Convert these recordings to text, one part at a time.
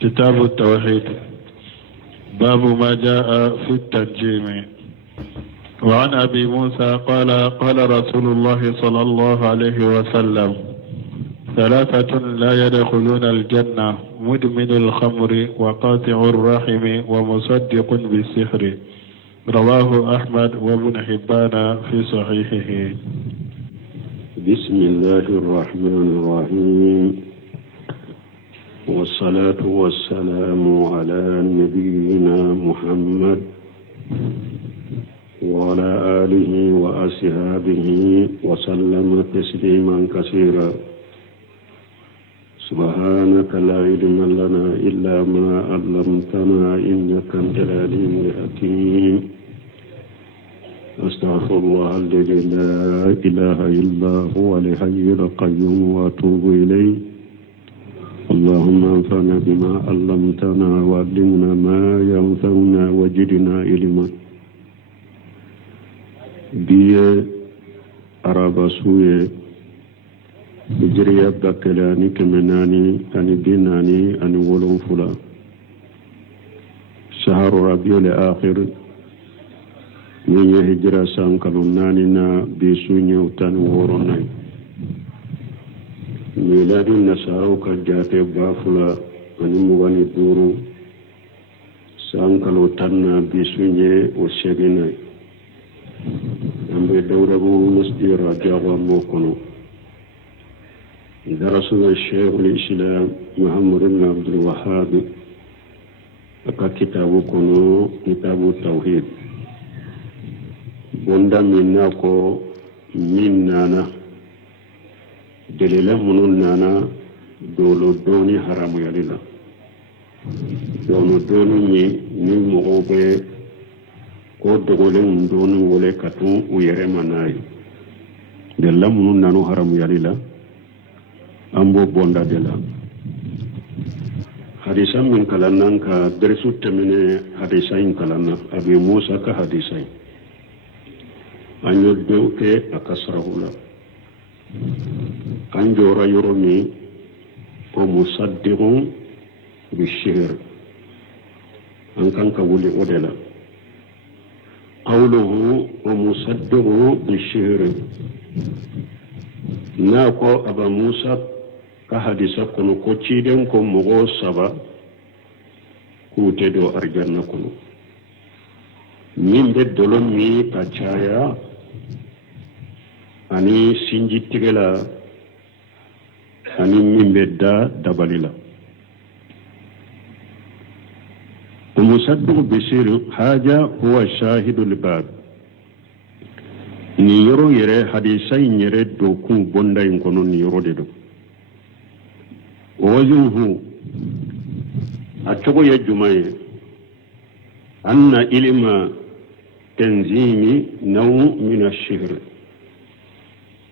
كتاب التوحيد. باب ما جاء في التنجيم. وعن أبي موسى قال قال رسول الله صلى الله عليه وسلم: ثلاثة لا يدخلون الجنة: مدمن الخمر وقاطع الرحم ومصدق بالسحر. رواه أحمد وابن حبان في صحيحه. بسم الله الرحمن الرحيم، والصلاة والسلام على نبينا محمد وعلى آله وأصحابه وسلم تسليما كثيرا. سبحانك لا علم لنا إلا ما علمتنا إنك أنت العليم الحكيم. أستغفر الله الذي لا إله إلا هو الحي القيوم وأتوب إليه. اللهم انفعنا بما علمتنا وعلمنا ما ينفعنا وزدنا علما. بي أرابا سوية بجريا بكلاني كمناني أني بناني أني ولون فلا. شهر ربيع الآخر من يهجر سانكالونانينا بسوني وتاني وروناي. ميلاد النصارى كجاتي بافلا أني مغاني دورو سانكالوتانا بسوني وشيغيناي. أمبي دوربو مسدير رجاوا موكونو. درس الشيخ الإسلام محمد بن عبد الوهاب أكا كتابو كتاب التوحيد. bonda minna ko min nana delele munun nana dolo doni haramu yalila dono doni ni mogo be ko dogole mun doni wole katun u yere manai delele munun nanu haramu yalila ambo bonda dela hadisa min kalannan ka dersu temene hadisa in kalanna abi musa ka hadisa anyo doke akasrahula anjora yoromi ko musaddiqun bishihr an kan ka wuli odela qawluhu wa musaddiqun bishihr na ko aba musa ka hadisa kono ko ciden ko mogo saba kute do arjanna kono min be dolon mi ka caya ani sinji tigela ani min be da dabalila. ومصدق بشير حاجة هو الشاهد الباب نيرو يري حديثين يري دوكو بوندا ينكونو نيرو ديدو ووجهه أتوكو يجمعي أن علم تنظيم نوع من الشهر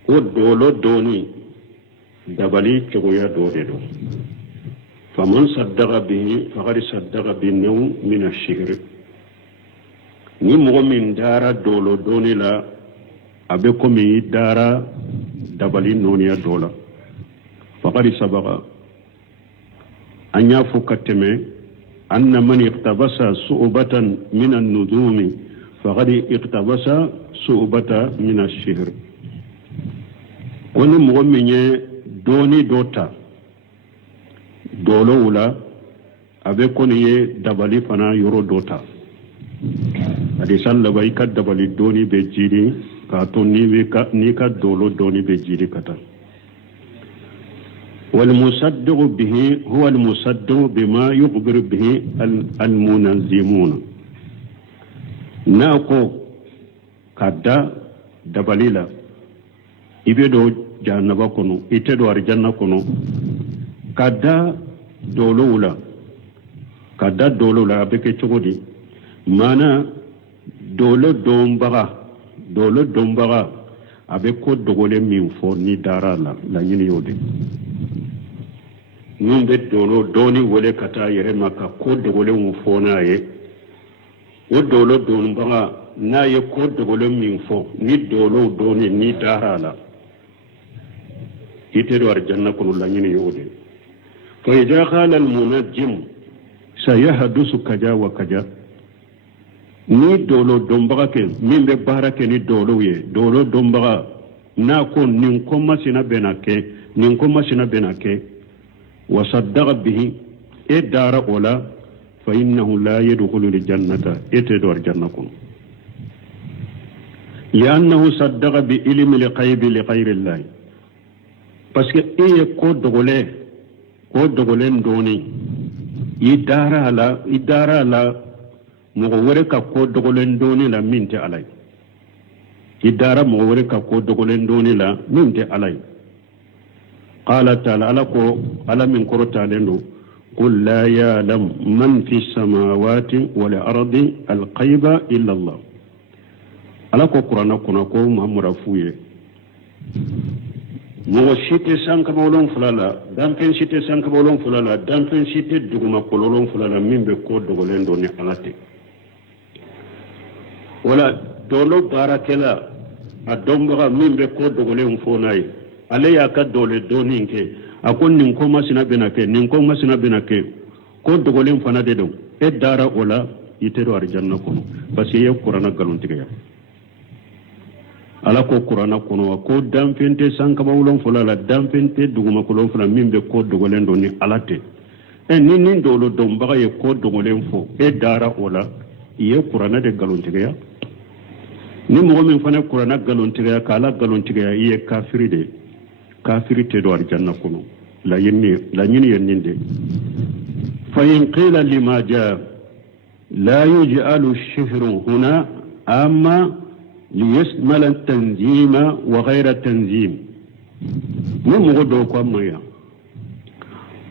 ودولو دوني دبلي تشويا دودو فمن صدق به فقد صدق بنوع من الشهر نمو من دارا دولو دوني لا أبكو من دارا دبلي نونيا دولا فقد سبق أن يفك التمي أن من اقتبس صعوبة من النجوم فقد اقتبس صعوبة من الشهر wani mu'min ya doni dota dolo wula abe koni ye dabali fana yoro dota hadisan labai ka dabali doni be jiri ka to ni ka dolo doni be jiri kata wal musaddiq bihi huwa al musaddiq bima yukhbir bihi al munazzimun na ko kadda dabalila ibe do jahannaba kono ite do arjanna kono kadda dolo wula abeke chogodi mana dolo dombaga abe ko dogole min fo ni dara la yini yode numbe dolo doni wole kata yere maka ko dogole mu fo na ye o dolo dombaga na ye ko dogole min fo ni dolo doni ni dara la يتدو أرجانا كل الله ينيودي فإذا قال المنجم sayahdusu kaja wa kaja ni dolo dombaga ke min be baara kɛ ni dolo ye dolo dombaga n'a ko nin ko masina bɛna kɛ nin ko masina bɛna kɛ wa saddaqa bihi e dara o la fa innahu la yadkhulu ljannata e tɛ don arjanna kɔnɔ liannahu saddaqa bi ilmi lghaybi li ghayri llahi parce que e ye ko dogolen doni i dara la mɔgɔ wɛrɛ ka ko dogolen doni la min tɛ ala ye i dara mɔgɔ wɛrɛ ka ko dogolen doni la min tɛ ala ye qala taala ala ko ala min kɔrɔtalen don qul la ya'lam man fi samawati wal ardi al ghayba illa allah ala ko qur'ana kɔnɔ ko mahamura fu ye mɔgɔ si tɛ sankaba wolonfila la danfɛn si tɛ sankaba wolonfila la danfɛn si tɛ dugumakolo wolonfila la min bɛ ko dogolen don ni ala tɛ wala dolo baarakɛla a dɔnbaga min bɛ ko dogolen fɔ n'a ye ale y'a ka dole dɔɔnin kɛ a ko nin ko masina bɛna kɛ nin ko masina bɛna kɛ ko dogolen fana de don e dara o la i tɛ don arijanna kɔnɔ parce que i ye kuranna nkalontigiya ala ko kuranna kɔnɔ ko danfɛn tɛ sankaba wolonfila la danfɛn tɛ dugumakolo wolonfila min bɛ ko dogolen don ni ala tɛ ni nin dolo dɔnbaga ye ko dogolen fɔ e dara o la i ye kuranna de nkalontigiya ni mɔgɔ min fana kuranna nkalontigiya k'ala nkalontigiya i ye kafiri de kafiri tɛ don arijanna kɔnɔ laɲini ye nin de fa in qila lima jaa la yuj'alu shihru huna amma liyashmala tanzima wa ghayra tanzim ni mɔgɔ dɔw ko a ma yan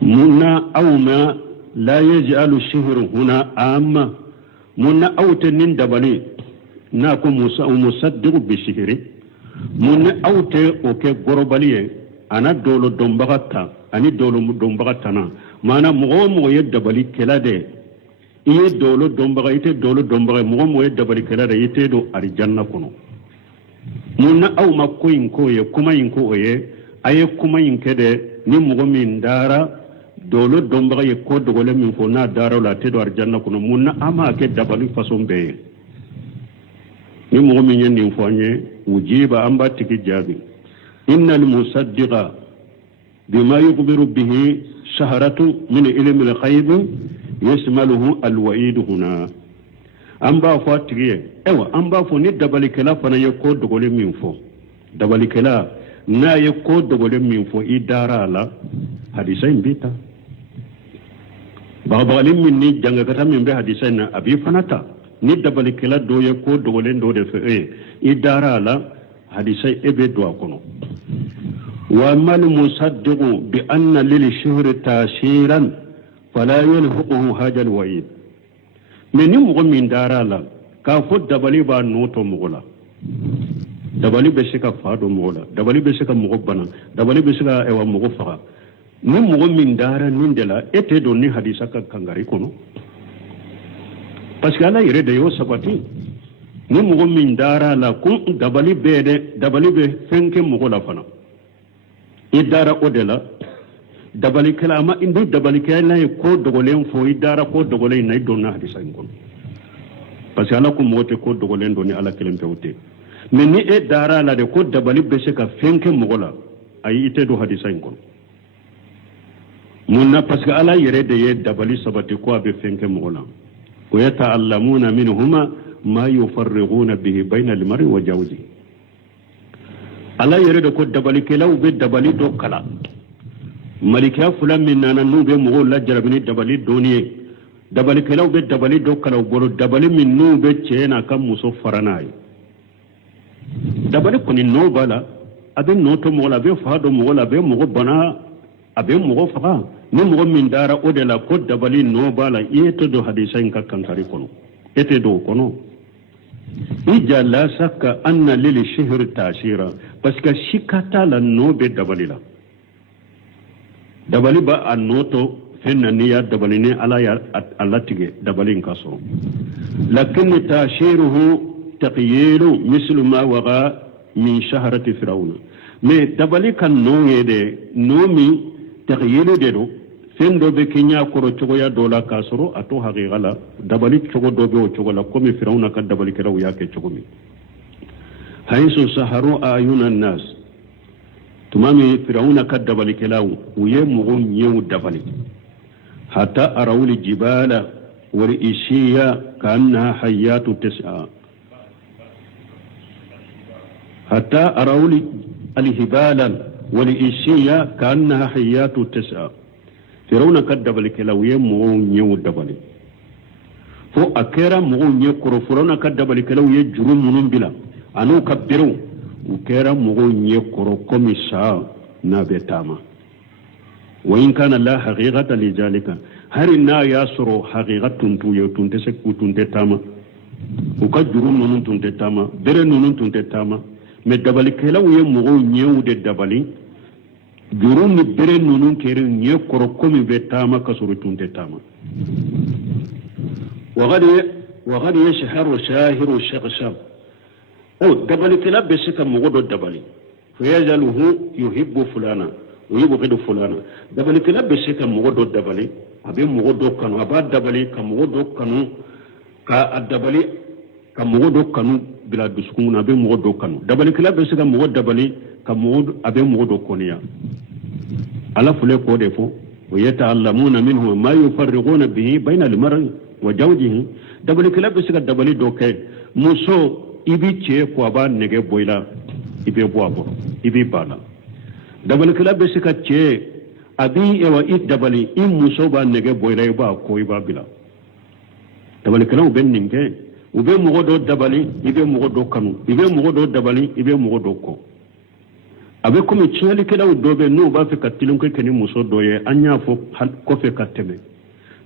munna aw ma la yaj'alu shihru huna amma munna aw tɛ nin dabali n'a ko musaddiqu bi shihri munna aw tɛ o kɛ gɔrɔbali ye ana dolo dɔnbaga ta ani dolo dɔnbaga tana maana mɔgɔ o mɔgɔ ye dabali kɛla de i ye dolo dɔnbaga i tɛ dolo dɔnbaga ye mɔgɔ o mɔgɔ ye dabali kɛla de i tɛ don arijanna kɔnɔ munna aw ma ko in k'o ye kuma in ko o ye a ye kuma in kɛ de ni mɔgɔ min dara dolo dɔnbaga ye ko dogolen min fɔ n'a dara o la a tɛ don arijanna kɔnɔ munna an m'a kɛ dabali façon bɛɛ ye ni mɔgɔ min ye nin fɔ an ye ujiba an b'a tigi jaabi inna al-musaddiqa bima yukhbiru bihi shaharatu min ilmi al-ghayb yashmaluhu al-wa'id huna an b'a fɔ a tigi ye ayiwa an b'a fɔ ni dabalikɛla fana ye ko dogolen min fɔ dabalikɛla n'a ye ko dogolen min fɔ i dara a la hadisa in b'i ta bagabagali min ni jangakata min bɛ hadisa in na a b'i fana ta ni dabalikɛla dɔ ye ko dogolen dɔ de fɛ e ye i dara a la hadisa e bɛ don a kɔnɔ wa mal musaddiqu bi anna lil shuhri tashiran fala yalhuquhu haja al wa'id mais ni mɔgɔ min dara a la k'a fɔ dabali b'a nɔ tɔ mɔgɔ la dabali bɛ se ka fa don mɔgɔ la dabali bɛ se ka mɔgɔ bana dabali bɛ se ka mɔgɔ faga ni mɔgɔ min dara nin de la e tɛ don ni hadisa ka kangari kɔnɔ parce que ala yɛrɛ de y'o sabati ni mɔgɔ min dara la ko dabali bɛ fɛn kɛ mɔgɔ la fana i dara o de la dabalikɛla ama i bɛ dabalikɛla ye ko dogolen fɔ i dara ko dogolen in na i donna hadisa in kɔnɔ parce que ala ko mɔgɔ tɛ ko dogolen don ni ala kelen pewu tɛ mais ni e dara la de ko dabali bɛ se ka fɛn kɛ mɔgɔ la ayi i tɛ don hadisa in kɔnɔ mun na parce que ala yɛrɛ de ye dabali sabati ko a bɛ fɛn kɛ mɔgɔ la wa yata'allamuna minhuma ma yufarriquna bihi bayna al-mar'i wa zawji ala yɛrɛ de ko dabalikɛlaw bɛ dabali dɔ kala malikiya fula min nana n'u bɛ mɔgɔw lajarabi ni dabali dɔɔni ye dabalikɛlaw bɛ dabali dɔ kala u bolo dabali min n'u bɛ cɛ n'a ka muso fara n'a ye dabali kɔni nɔ b'a la a bɛ nɔ to mɔgɔ la a bɛ fa dɔ mɔgɔ la a bɛ mɔgɔ bana a bɛ mɔgɔ faga ni mɔgɔ min dara o de la ko dabali nɔ b'a la i tɛ don hadisa in ka kankari kɔnɔ e tɛ don o kɔnɔ i ja la saka anna lil shihr tashira parce que si ka t'a la nɔ bɛ dabali la dabali ba a nɔ to fɛn na n'i y'a dabali ni ala y'a latigɛ dabali in ka sɔrɔ lakin tashiruhu taqyiru mislu ma waqa min shaharati firawuna mais dabali ka nɔ ye de nɔ min taqyiru de don fendo be kenya koro chogo ya dola kasoro ato haqiqala dabali chogo dobe o chogo la komi firawna ka dabali keraw ya ke chogo mi hayso saharu ayuna nas tumami firawna ka dabali kelaw uye mugo nyew dabali hatta arawli jibala wal ishiya kanna hayatu tis'a hatta arawli alhibala wal ishiya kanna hayatu tis'a firawna ka dabali kelaw uye mugo nyew dabali fo akera mugo nyew koro firawna ka dabali kelaw uye jurum munum bila anu kabbiru ukera mugo nyew koro komisa na betama وإن كان لا حقيقة لذلك هرنا ياسر حقيقة تنتو تنتسك تنتتاما وكجرون نون تنتتاما برن نون تنتتاما مدبالي كلاو يمغو نيو دي دبالي جرون برن نون كيرن نيو كركومي بتاما كسر تنتتاما وغد يشهر شاهر الشغشاب أو دبالي كلا بسكا مغدو دبالي فيجعله يحب فلانا ويبغض فلانا دبلي كلا بشيكا مغدو دبلي ابي مغدو كانوا ابا دبلي كمغدو كانوا كا الدبلي كمغدو كانوا بلا دسكون ابي مغدو كانوا دبلي كلا بشيكا مغدو دبلي كمغدو ابي مغدو كونيا على فلي كودفو ويتعلمون منه ما يفرقون به بين المرء وزوجه دبلي كلا بشيكا دبلي دوكي موسو ibi che ko aba nege boyla ibe boabo ibi bala dabali kala be sika che abi ewa it dabali in muso ba nege boyla ba ko iba bila dabali kala ben ninge ube mo do dabali ibe mo do kanu ibe mo do dabali ibe mo do ko abe ko mi cheli kala do be no ba fe katilun ko keni muso do ye anya fo ko fe kateme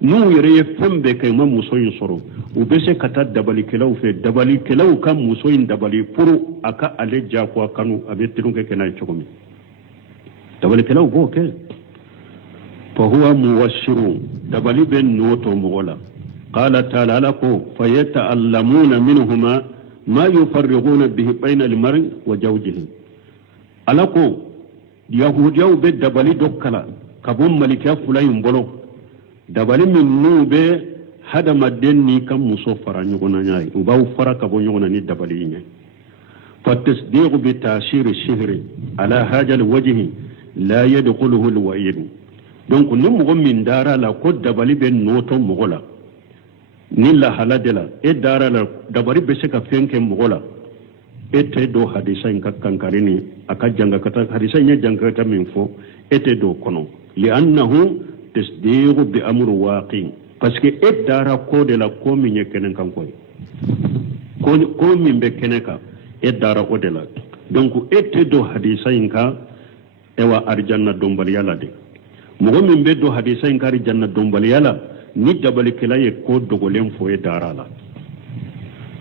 nu yere ye fembe kay ma muso yin soro ube se kata dabali kala fe dabali kala kam muso yin dabali puru aka ale ja ko kanu abe tilun ko kenay chokomi dabali kelaw bo ke fa huwa muwashshiru dabali ben noto mogola qala ta'ala lako fayata'allamuna minhuma ma yufarriquna bihi bayna al-mar'i wa zawjihi alako yahudiyaw be dabali dokkala kabum malika fulayin bolo dabali min nube hada madenni kam muso fara nyugona nyaay ubaw fara kabo nyugona ni dabali nyaay فالتصديق بتأشير الشهر على هذا الوجه لا يدخله الوعيد donc ni mogo min dara la ko dabali be noto mogo la ni la haladela e dara la dabari be se ka fenke mogo la e te do hadisa in ka kankarini aka janga kata hadisa nya janga kata min fo e te do kono li annahu tasdiqu bi amri waqi parce que e dara ko de la ko min kenen kan ko min be keneka e dara o de la donc e te do hadisa in ka ewa arjanna dombali yala de mogo min be do hadisa in kari janna dombali yala ni dabali kila ye ko dogolen fo e dara la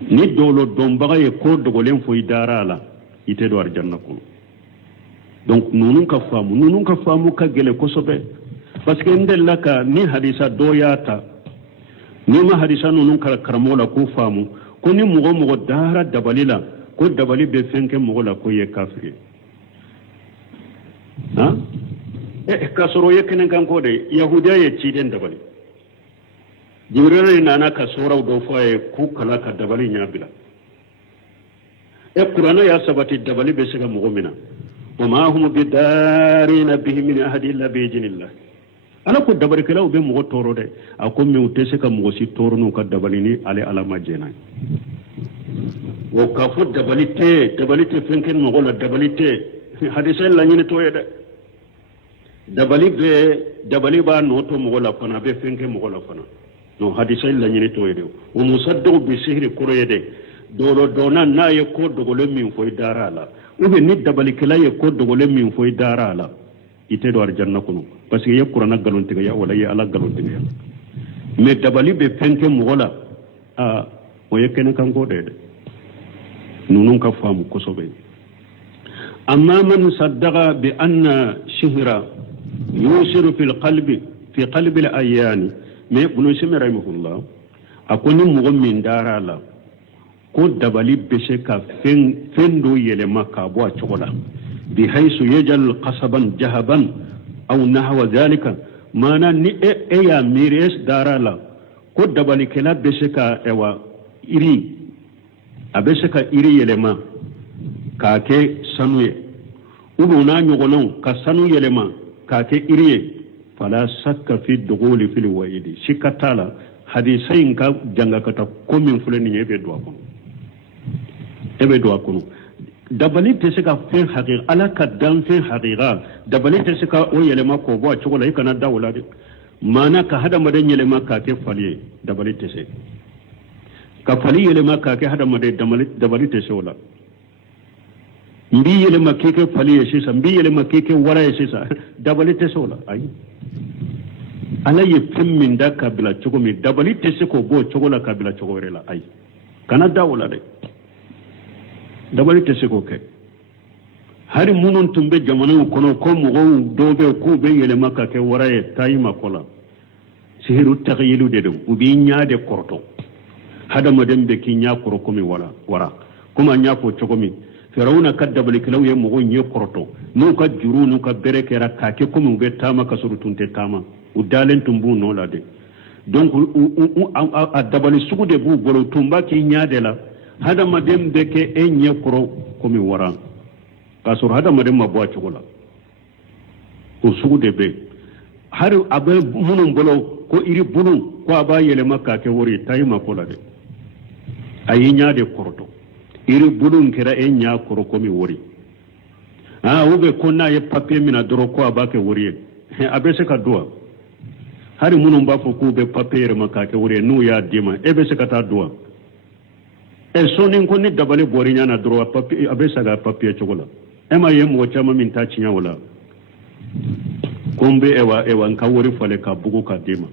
ni dolo dombaga ye ko dogolen fo e dara la ite do arjanna ko donc nunun ka famu ka gele ko sobe parce que ndella ka ni hadisa do yata ni ma hadisa nunun kala karamola ko famu ko ni mogo dara dabali la ko dabali be fenke mogo la ko ye kafiri ha kasoro yekene kan ko de yahudiya ye ci den dabali jibril nana kasoro do faye ku kala ka dabali nyabila qur'ana ya sabati dabali be sega mu'mina wa ma hum bidarina bihi min ahadi illa bi jinillah ala ko dabari kala be mo toro de ako mi utese ka mo si toro no ka dabali ni ale ala majena wo ka fu dabali te fenken mo gola dabali te hadisa la nyine to yede dabali ba noto mogola fana be fenke mogola fana no hadisa la nyine to yede o musaddiqu bi sihri kurayde dolo dona na ye ko dogole min foy darala ube ni dabali kala ye ko dogole min foy darala ite do arjanna kuno parce que ye qur'ana galon tiga ya wala ye ala galon tiga ya me dabali be fenke mogola o ye ken kan ko de nunun ka famu ko sobe amma man saddaqa bi anna shihra يوسر في قلب الأيان ما ابن سمر رحمه الله أكون مؤمن دارا لا كود دبالي بسكا فندو يلما كابوا تشولا بحيث يجعل قصبا جهبا أو نحو ذلك mana ni e ya mires darala ko dabali kela beseka ewa iri abeseka iri yelema ka ke sanuye ubu na nyogonon ka sanu yelema ka ke iriye fala sakka fi dughuli fil wa'idi shikatala hadisain ka janga kata komin fulani ebe do akono dabali te se ka fen haqiqa ala ka dan fen haqiqa dabali te se ka o yelema ko bo chogola ikana dawla de mana ka hada madan yelema ka ke faliye dabali te se ka fali yelema ka ke hada madan dabali te se wala mbi yelema ke ke faliye sisa mbi yelema ke ke wara sisa dabali te se wala ay ala ye fen min da kabila chogo mi dabali te se ko bo chogola kabila chogo rela ay kana dawla de dabali te se ko ke hari munun tumbe jamana kono ko mo dobe ko be yele makka ke waraye tayima kola sihiru taghyilu de ubi nyaade korto hada madem be ki nya koro ko mi wara kuma nya ko chogomi firawna kadabali kilaw ye mo nye korto no ka juru no ka bereke rakka ke ko mo be tama ka surutunte tama udalen tumbu no la de donc a dabali sugu de bu bolo tumba ki nyaade la hada madem be ke enye koro ko mi wara kasur hada madem ma bo chogola ko sugu de be har abe munun bolo ko iri bulu ko aba yele makka ke wori tayima kola de ayi nyaade korto iri bulu nkira enya koro ko mi wori ube konna ye papier mina doro ko aba ke wori abe se ka duwa hari munun ba fo ko be papier makka ke wori nu ya dima ebe se ka ta duwa sonin ko ni dabale bori nyana doro papier abe saga papier chogola ema ye mo chama min ta chinya wala kombe ewa nka wori fale ka bugu ka dima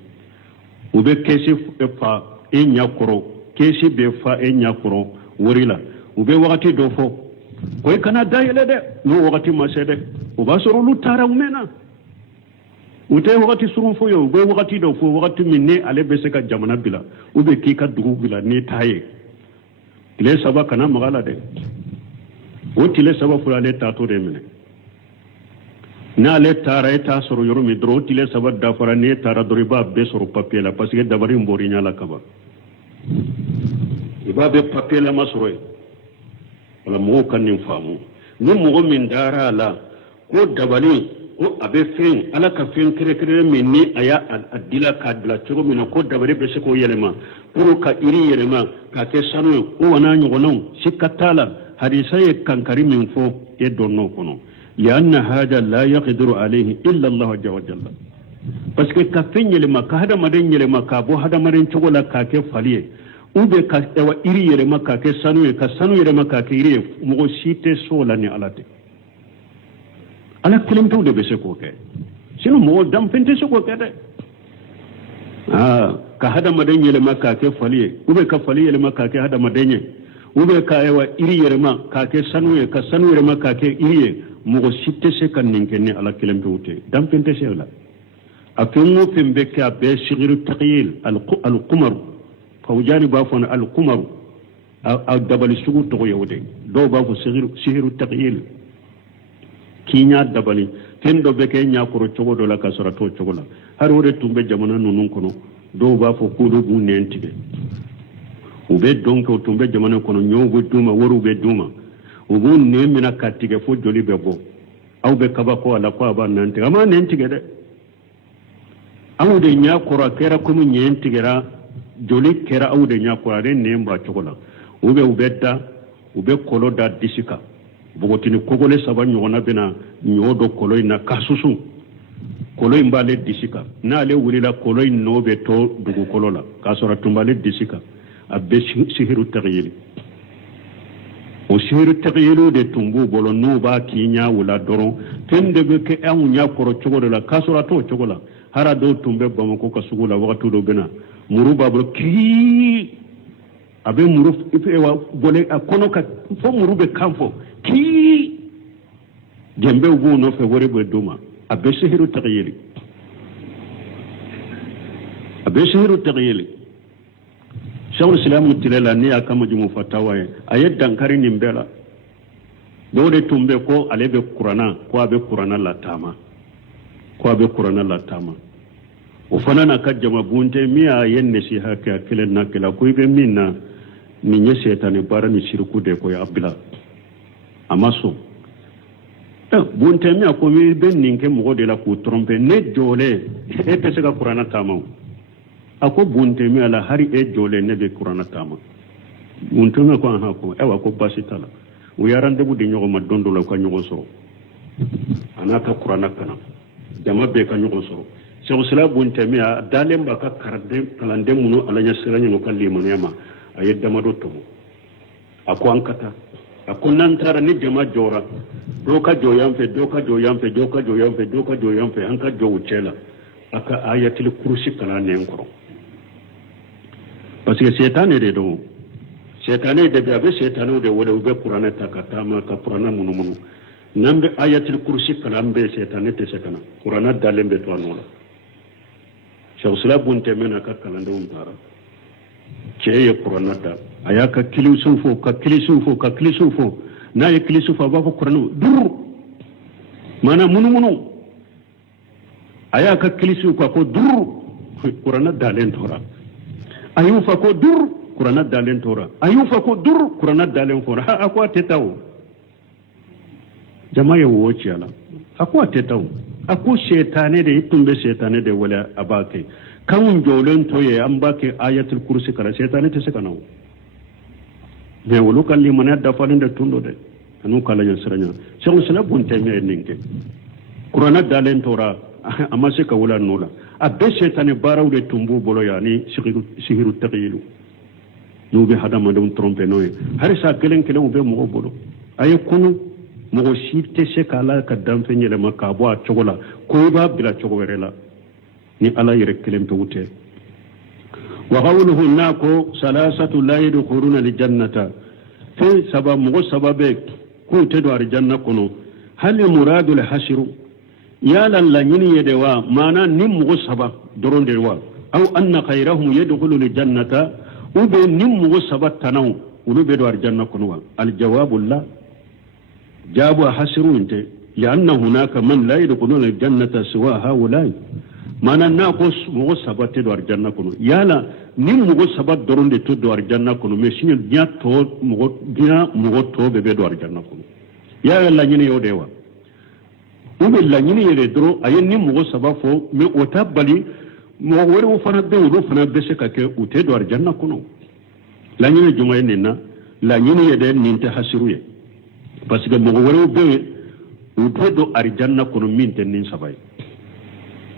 ube kesi fa enya koro kesi be fa enya koro worila ube wakati do fo ko kana dayele de no wakati masede uba soro lu tara umena ute wakati suru fo yo ube wakati do fo wakati minne ale be se ka jamana bila ube ki ka dugu bila ni taye le saba kana magala de o tile saba fula le tato de mene na le tara eta soro yoro mi dro tile saba da fara ne tara doriba be soro papier la parce que dabari mbori nya la kaba iba be papier la masoro wala mo kan nim famu no mo min dara la ko dabali o abe fen ala ka fen kire min ni aya adila ka dila chogo min ko dabari be se ko yelema pour ka iri yelema ka ke sanu o wana nyogonon sikatala hadisa ye kankari min fo e donno kono لأن هذا لا يقدر عليه إلا الله عز وجل parce que ka fenyele maka hada maden yele maka bo hada maden chogola ka ke faliye ube ka ewa iri yele maka ke sanu yele maka ke iri mo site sola ni alate ala kelemtu de bese ko ke sino mo dam fente so ko ke de ka hada maden yele maka ke faliye ube ka faliye yele maka ke hada maden ube ka ewa iri yele maka ke sanu yele maka ke iri mogo sitte se kan ninke ne ala kelem tawte dam pente se la akungu pembe ka be shigiru taqyil al qumar fawjani ba fon al qumar al dabali sugu to yewde do ba fo shigiru taqyil kinya dabali tendo be ke nya ko to do la kasara to chogola har wore tumbe jamana nunun kono do ba fo kudo bu nentige ube donc tumbe jamana kono nyogo duma woru be duma ubu ne mina katige fo joli be bo aw be kaba ko ala ko aba nante ama nentige de aw de nya kora kera ko mun yentigera joli kera aw de nya kora de ne mba chokola ubetta ube kolo da disika bogotini kogole saba nyona bena nyodo kolo ina kasusu kolo imbale disika na le wulila kolo ino be to dugu kolo la kasora tumbale disika abbe sihiru taghyili o sihiru tagyilu de tumbu bolo no ba kinya wula doron tende be ke an nya koro chogola la kasora to chogola hara do tumbe bamo ko kasugula wakatu do bena muruba bolo ki abe muruf ifewa bole akono ka fo murube kamfo ki jembe ugo no fe wore be duma abe sihiru taghyili shawul islamu tilela ni akama jumu fatawa ayat dankari nimbela dole tumbe ko alebe qur'ana ko abe qur'ana la tama o fana na ka jama bunte mi a yen nasiha ka kelen na kala ko be minna ni nye setane bara ni shirku de ko ya abila amaso bunte mi ko mi ben ninke mo de la ko tromper ne jole e pese ka qur'ana tama ako bunte mi ala hari e jole ne be qur'ana tama bunte mi ko ha ko e wa ko basitala o yarande bu de nyogo ma dondo la ko nyogo so anaka qur'ana kana jama be ka nyogo so Cheikh Sala bunte mi a dalem ba ka karde kalande munu ala nya siranya no kalli mun yama ayedda ma dotto ako ankata ako nantara ni jama jora doka joyamfe anka jowu cela aka ayatul kursi kala ne ngoro parce que setane de do setane de be setane de wala be qur'ana takatama ka qur'ana munu nambe ayatul kursi kala be setane te sekana qur'ana dalembe to anola Cheikh Sala bunte mena ka kala ndum tara ceye qur'ana da ayaka kilisufo ka kilisufo na ye kilisufa ba ko qur'anu dur mana munu ayaka kilisu ko dur qur'ana dalen tora ayufa ko dur qur'ana dalen tora ayufa ko dur qur'ana dalen tora akwa tetawo jama'a ya woci ala akwa tetawo ako shetane de itumbe shetane de wala abake kawun jolen toye ambake ayatul kursi kala shetane te sekanawo me wolu kalli mana da falin da tundo de anu kala nya siranya sai usala bunte me ninke qur'ana dalen tora amma se ka wala nola abbe shetane baraw de tumbu bolo yani sihiru taqilu no be hada madum trompe noy har sa kelen be mo bolo ay kunu mo shite se kala ka dam fenyele makka bo a chogola ko ba bila chogwerela ni ala yere kelen to wute وقوله ناكو ثلاثة لا يدخلون الجنة في سبب مغو سببك كون تدوار الجنة كنو هل مراد الحشر يالا لنيني يدوا مانا نم مغو سبب درون دوا أو أن خيرهم يدخل الجنة وبي نم مغو سبب تنو ولو بدوار الجنة كنو الجواب لا جابوا حشروا انت لأن هناك من لا يدخلون الجنة سوى هؤلاء mana na ko mo sabate do arjanna kono yala ni mo sabat doronde to do arjanna kono me sinyo nya to mo to be do arjanna kono yala la nyine yo dewa ube la nyine yere dro ayen ni mo sabafo me o tabali mo wore o fana be o fana be se kake o te do arjanna kono la nyine juma yenna la nyine yede ninte hasiruye parce que mo wore o be o te do arjanna kono minte nin sabai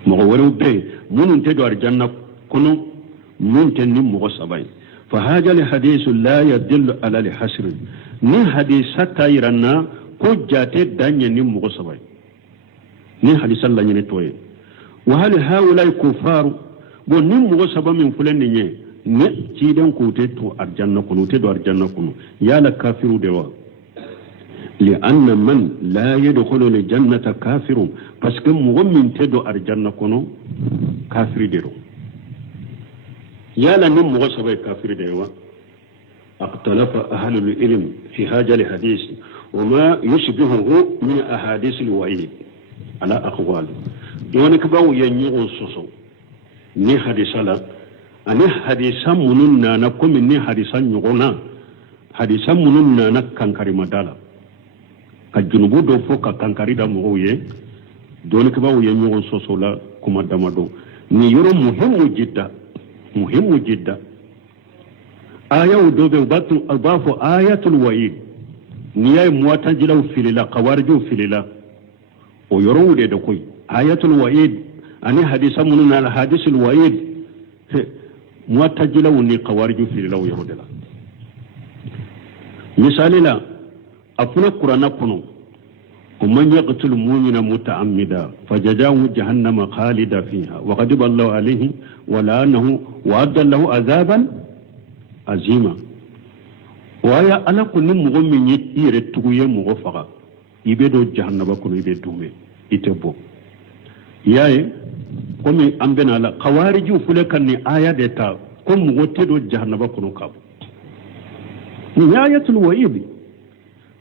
mogo wero be munun te do arjanna kono mun ten ni mogo sabay fa haja li hadithu la yadullu ala al hasr ni hadisa tayranna ko jate danya ni mogo sabay ni hadisa la nyene toye wa hal haula kufaru bo ni mogo saba min fulen ni ne ci den ko te to arjanna kono te do arjanna kono yala kafiru de wa لأن من لا يدخل الجنة كافر parce que مؤمن تدو أرجنة كنو كافر ديرو يالا نم مغصب كافر ديرو اختلف أهل العلم في هذا الحديث وما يشبهه من أحاديث الوعيد على أقوال دونك باو ينيغو سوسو ني حديثا لا أني حديثا مننا نكم ني حديثا نيغونا حديثا مننا نكان كريم دالا ka junubu do fo ka kankari da mo ye don ke bawo ye nyon soso la kuma damado ni yoro muhimmu jidda aya do be batu albafu ayatul wa'id ni ay muwatajilaw filila qawarju filila o yoro wude da koy ayatul wa'id ani hadisa munun al hadisul wa'id muwatajilaw ni qawarju filila yoro de la misali la أفنى قرآن كنو ومن يقتل مؤمنا متعمدا فجزاؤه جهنم خالدا فيها وغضب الله عليه ولعنه وأعد له عذابا عظيما ويا أنا كل مؤمن يرتقي مغفرا يبدو جهنم كنو يبدوه يتبو ياي كمي أمبنا لا خوارج فلكني آية دتا كم مغتدو جهنم كنو كابو نهاية الوعيد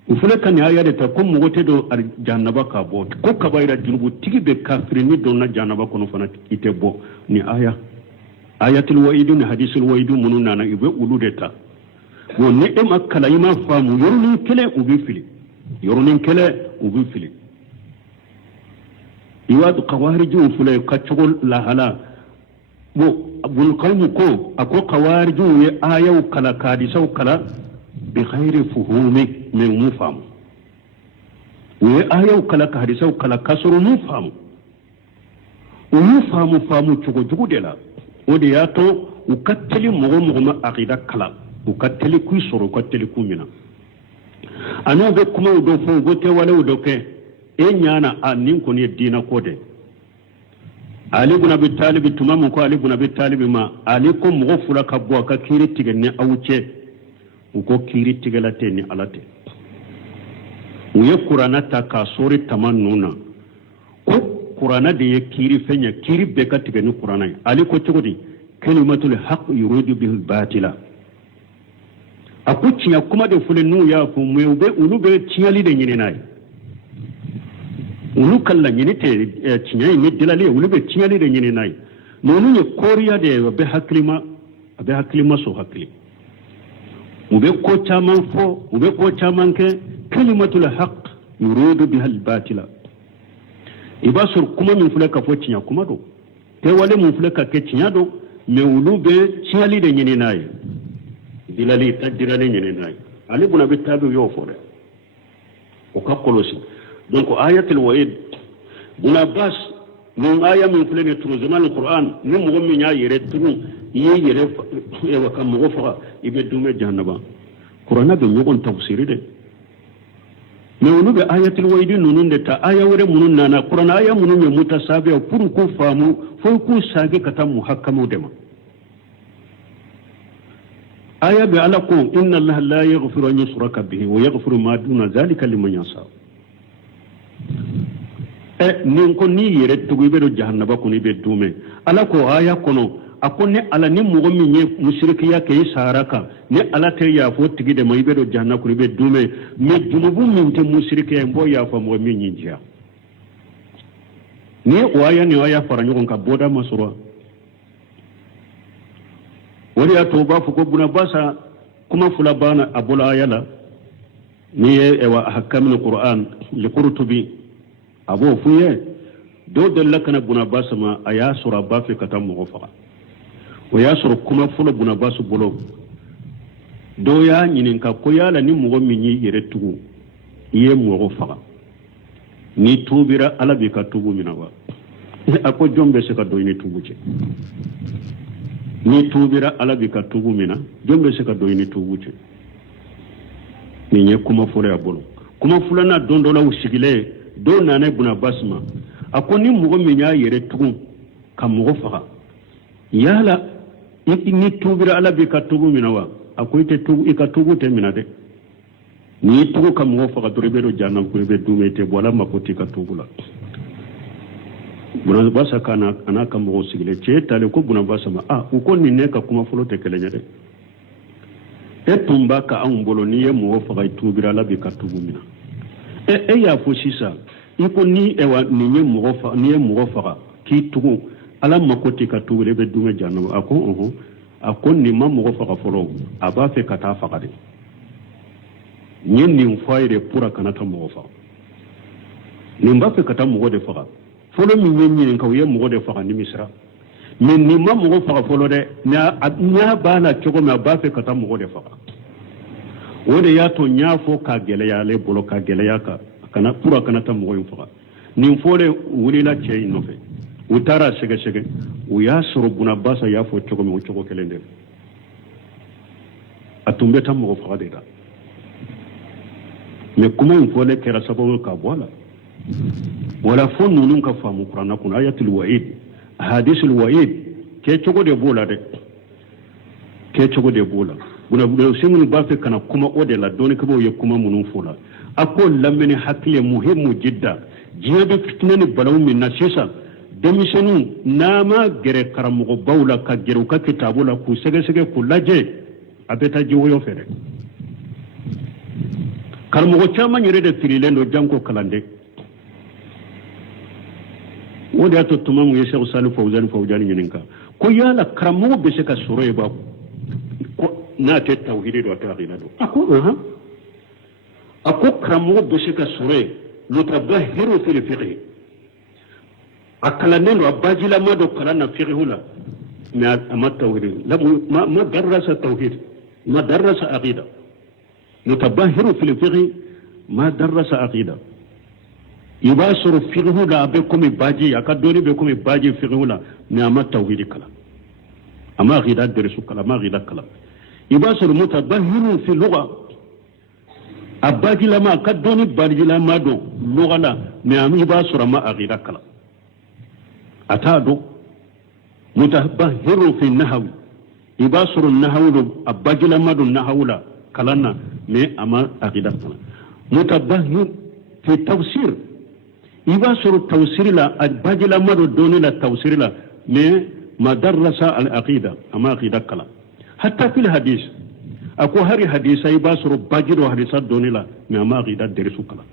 ufule kan aya de ta ko mogote do ar jannaba ka bo ko kabaira junubu tigi be kafiri ni do na jannaba kono fana ite bo ni ayatul wa'id ni hadisul wa'id munun nana ibe ulude ta wo ne em akala ima famu yoruni kele ubi fili iwadu qawariju fule kachugol la hala bo bul qalmu ko ako qawariju ye ayaw kala kadisaw kala bi khairi fuhumi min mufam we ayaw kala kadisaw kala kasru mufam famu chugo jugudela odi yato ukatteli mogo ma aqida kala ukatteli ku soro ukatteli ku mina anu be kuma do fo gote wala udoke e nyana anin ko ne dina kode ali ibn abi talib tumamu ko ali ibn abi talib ma ali ko mogo fura ka bo ka kiri tigenne awuce uko kiri tigalate ni alate uye qur'ana ta ka sori tamannuna ko qur'ana de ye kiri fenya kiri be ka tigani qur'ana ali ko cogodi kalimatul haqq yuridu bihi batila akuciya kuma de fule nu ya fu mewbe ulube ciyali de nyine nay ulu kala nyine te ciyai ni dilali ulube ciyali de nyine nay nonu ne koriya de be haklima so hakli ube ko chaman fo ube ko chaman ke kalimatul haqq yuridu bihi batila ibasur kuma min fule ka fo ciya kuma do te wale mun fule ka ke ciya do me ulube ciyali de nyine nay dilali tadirale nyene nay ali buna bitabu yo fore o ka kolosi donc ayatul wa'id buna bas mon aya min fulene turu zaman alquran ni mo gommi nya yere turu yere e wa kam mo fa ibe dume jahannaba qur'ana do nyogon tafsiri de me wonu be ayatul wa'id nunun de ta aya wore munun nana qur'ana aya munun me mutasabi pour ko famu fo ko sage kata muhakkamu de ma aya be ala ko inna allaha la yaghfiru an yushraka bihi wa yaghfiru ma duna zalika liman yasha nin ko ni yere tugu be do jahannaba ko ni be dume ala ko aya kono akonne ala ni mo mi nye mushrikiya ke saraka ne ala te ya fo tigi de mai be do jahannaba ko ni be dume me junubu min te mushrikiya mbo ya fa mo mi nyinja ni waya ni waya fara nyon ka boda masura wani ya toba fuko buna basa kuma fula bana abula yala ni ewa hakamin qur'an li qurtubi abo fuye do dallakana buna basa ma aya sura ba fi katam mughfaqa wa ya sura kuma fula buna basu bolo do ya nyinin ka ko yala ni mugo minyi yere tugu ye mughfaqa ni tubira alabi ka tubu minawa ako jombe se ka do ni tubu ce ni tubira alabi ka tubu mina jombe se ka do ni tubu ce ni nye kuma fula ya bolo kuma fula na dondola usigile do nane buna basma ako ni mugo minya yere tugu ka mugo faka yala ni tubira alabi ka tubu mina wa ako ite tugu ika tubu te mina de ni tugu ka mugo faka dorebe janam ko be dume te bola makoti ka tubu la buna basa kana anaka mugo sigile che tale ko buna basa ma uko ni ne ka kuma fulo te kelenya de etumba ka ambolo ni ye mugo faka tubira alabi ka tubu mina ya fo sisa iko ni ewa ni nye mugo faka ki tugu ala makoti ka tugu lebe dume janam ako ni ma mugo faka folo aba fe kata faka de nye ni mfaire pura kanata mugo faka ni mba fe kata mugo de faka folo mi nye nka uye mugo de faka ni misra men ni ma mugo faka folo de nya bala chogo me aba fe kata mugo de faka wode ya to nya fo ka gele ya le bolo ka gele ya ka kana pura kana ta mo yufaka nin fole wulila che inofe utara shege uya suru buna basa ya fo chogo me chogo kelende atumbe ta mo faka de da me kuma fole kera sababu ka wala fo nunun ka famu qur'ana kun ayatul wa'id hadithul wa'id ke chogo de bola buna simun ba fe kana kuma ode la doni kabo ye kuma munun fola ako lamene hakle muhimmu jidda jibe fitnani balaw min nasisa demisenu nama gere karamugo bawla ka geru ka kitabula ku sege ku laje abeta jiwo yo fere karmogo caman yere de firilen do janko kalande o de ato tuma mu yesha usalu fawzani nyininka ko yala karmogo be se ka soro e ba ko na te tauhid do ta aqida do ako karmogo be se ka soro e mutabahiru fil fiqh akalande do abajila mado kalana fiqhula ما التوحيد ما درس التوحيد ما درس عقيدة متبهر في الفقه ما درس عقيدة يباشر فقه لا بكم باجي أكدوني بكم باجي فقه لا ما التوحيد كلا أما عقيدة درسوا كلا ما عقيدة كلا يباشر متبهر في اللغة أباجي لما أكدوني باجي لما دو لغة لا يباشر ما عقيدة كلا أتادو متبهر في النحو يباشر النحو أباجل مدو النحو لا كلنا ما أما أقيدتنا متبهر في التفسير يباشر التفسير لا أباجل مدو دون لا التفسير لا ما درس العقيدة أما أقيدة كلا حتى في الحديث أكو هاري حديث يباشر باجل وحديثات دون لا ما أما أقيدة درسو كلا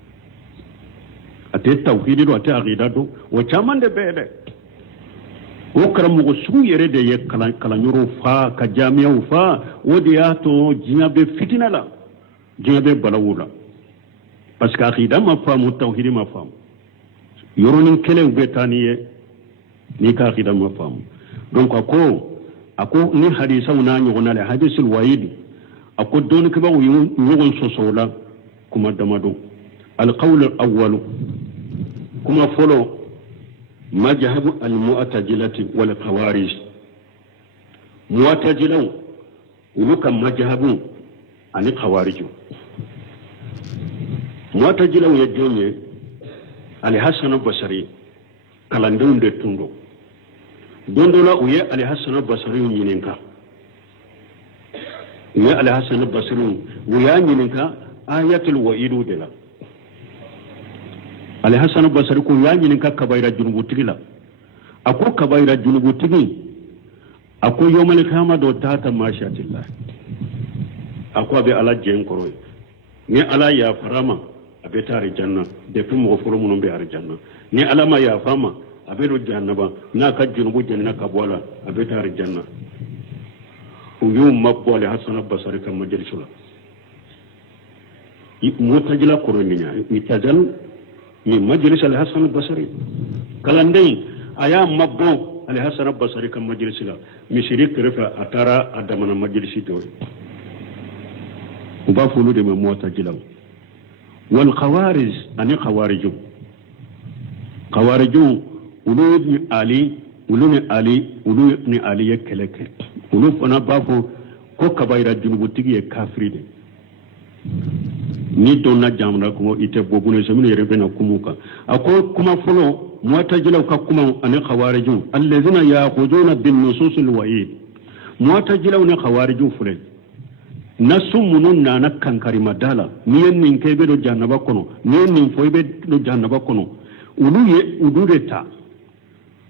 أتي التوحيد وأتي أقيدة وكمان ده بيده o karamogo sugu yere de ye kalanyoro fa ka jamiyaw fa o de y'a to diɲɛ bɛ fitina la diɲɛ bɛ balawu la parce que akida ma faamu tawhidi ma faamu yɔrɔnin kelen bɛ taa ni ye n'i ka akida ma faamu donc a ko ni hadisaw n'a ɲɔgɔnna la hadisul wayidi a ko dɔɔnikɛbaw ye ɲɔgɔn sɔsɔ o la kuma damadɔ alqawlu awwalu kuma fɔlɔ مذهب المعتزلة والخوارج معتزلة ولك مذهب عن الخوارج معتزلة يجوني على حسن البصري كلاندون de tundo dondola uye ali hasan al-basri yininka uye ali hasan al-basri uya yininka ayatul wa'idu de la ali hasan basari ko yañinin ka kabayra junubu tigi la ako kabayra junubu tigi ako yomal kama do tata mashatillah ako abe ala jen koroy ni ala ya farama abe tari janna de fu mo foro mun be ar janna ni ala ma ya fama abe do jannaba na ka junubu janna ka bola abe tari janna o yum mabole hasan basari kam majlisula mutajila koroninya mitajal من مجلس الحسن البصري كلاندين ايا مبو الحسن البصري كم مجلس لا مشريك رفع اترى ادمنا مجلس دول وبافلو دي معتزله والخوارج ان خوارج ولود علي يكلك ولود انا بافو كو كبايرا جنوب تيجي كافرين ni donna jamna ko ite bobune samino yere bena kumuka ako kuma folo mu'tazilaw ka kuma an khawarijun allazina ya'khuduna bin nusus al-wa'id mu'tazilaw ne khawarijun fule nasumunu nana kankari madala niyen nin kebe do jannaba kono niyen nin foybe do jannaba kono udureta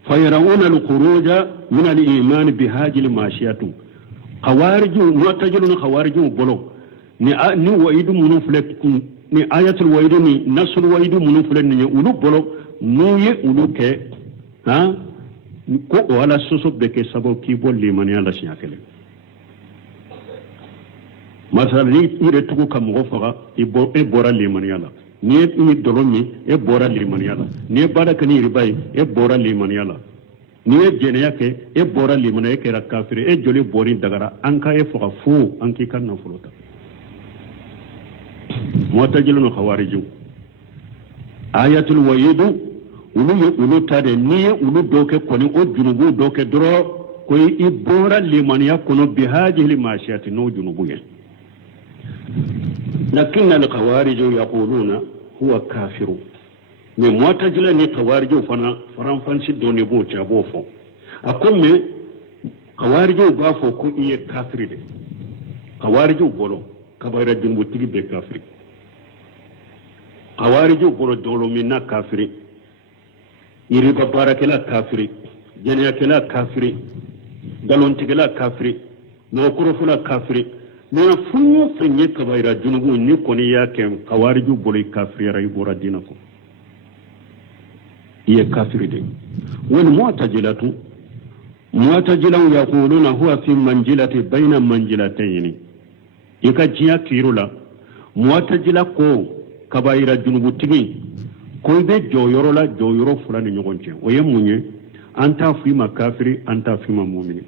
fayarawuna al-khuruja min al-iman bi hadhihi al-mashiyatu khawarijun mu'tazilaw khawarijun bolo ni wayidu munu fule ni ayatul wayidu ni nasul wayidu munu fule ni ulu bolo nuye ulu ke ha ko wala soso beke sabo ki bol limani ala siakele masala ni ire tuku kam go faga e bora limani ala ni dolomi e bora limani ala ni baraka ni ribay e bora limani ala ni jene yake e bora limani e kera kafire e joli bori dagara anka e faga fu anki kan na fulota معتزلون خوارج آيات الوعيد ولو تادي ني ولو دوكي كوني او جنوبو دوكي درو كوي إبورا لمن يكون بهذه الماشيات نو جنوبو لكن الخوارج يقولون هو كافر من معتزلة ني خوارج فرنفانسي دوني بو تشابوفو أقول مي خوارج بافو كو إيه كافر دي خوارج بولو كبيرة جنوب تيجي بكافر خوارج بولو دولو منا كافر يريبا باركلا كافر جنيا كلا كافر دالون تيجلا كافر نوكروفلا كافر nana funyo fenye kabaira junubu ni koni yake kawariju bolo kafiri ray bora dina ko iye kafiri de wal mu'tajilan yaquluna huwa fi manzilati bayna manzilatayn ika jiya kirula mu'tajila ko kabaira junubu tigi ko be joyoro fulani nyogonche oye munye anta fi makafiri anta fi mu'mini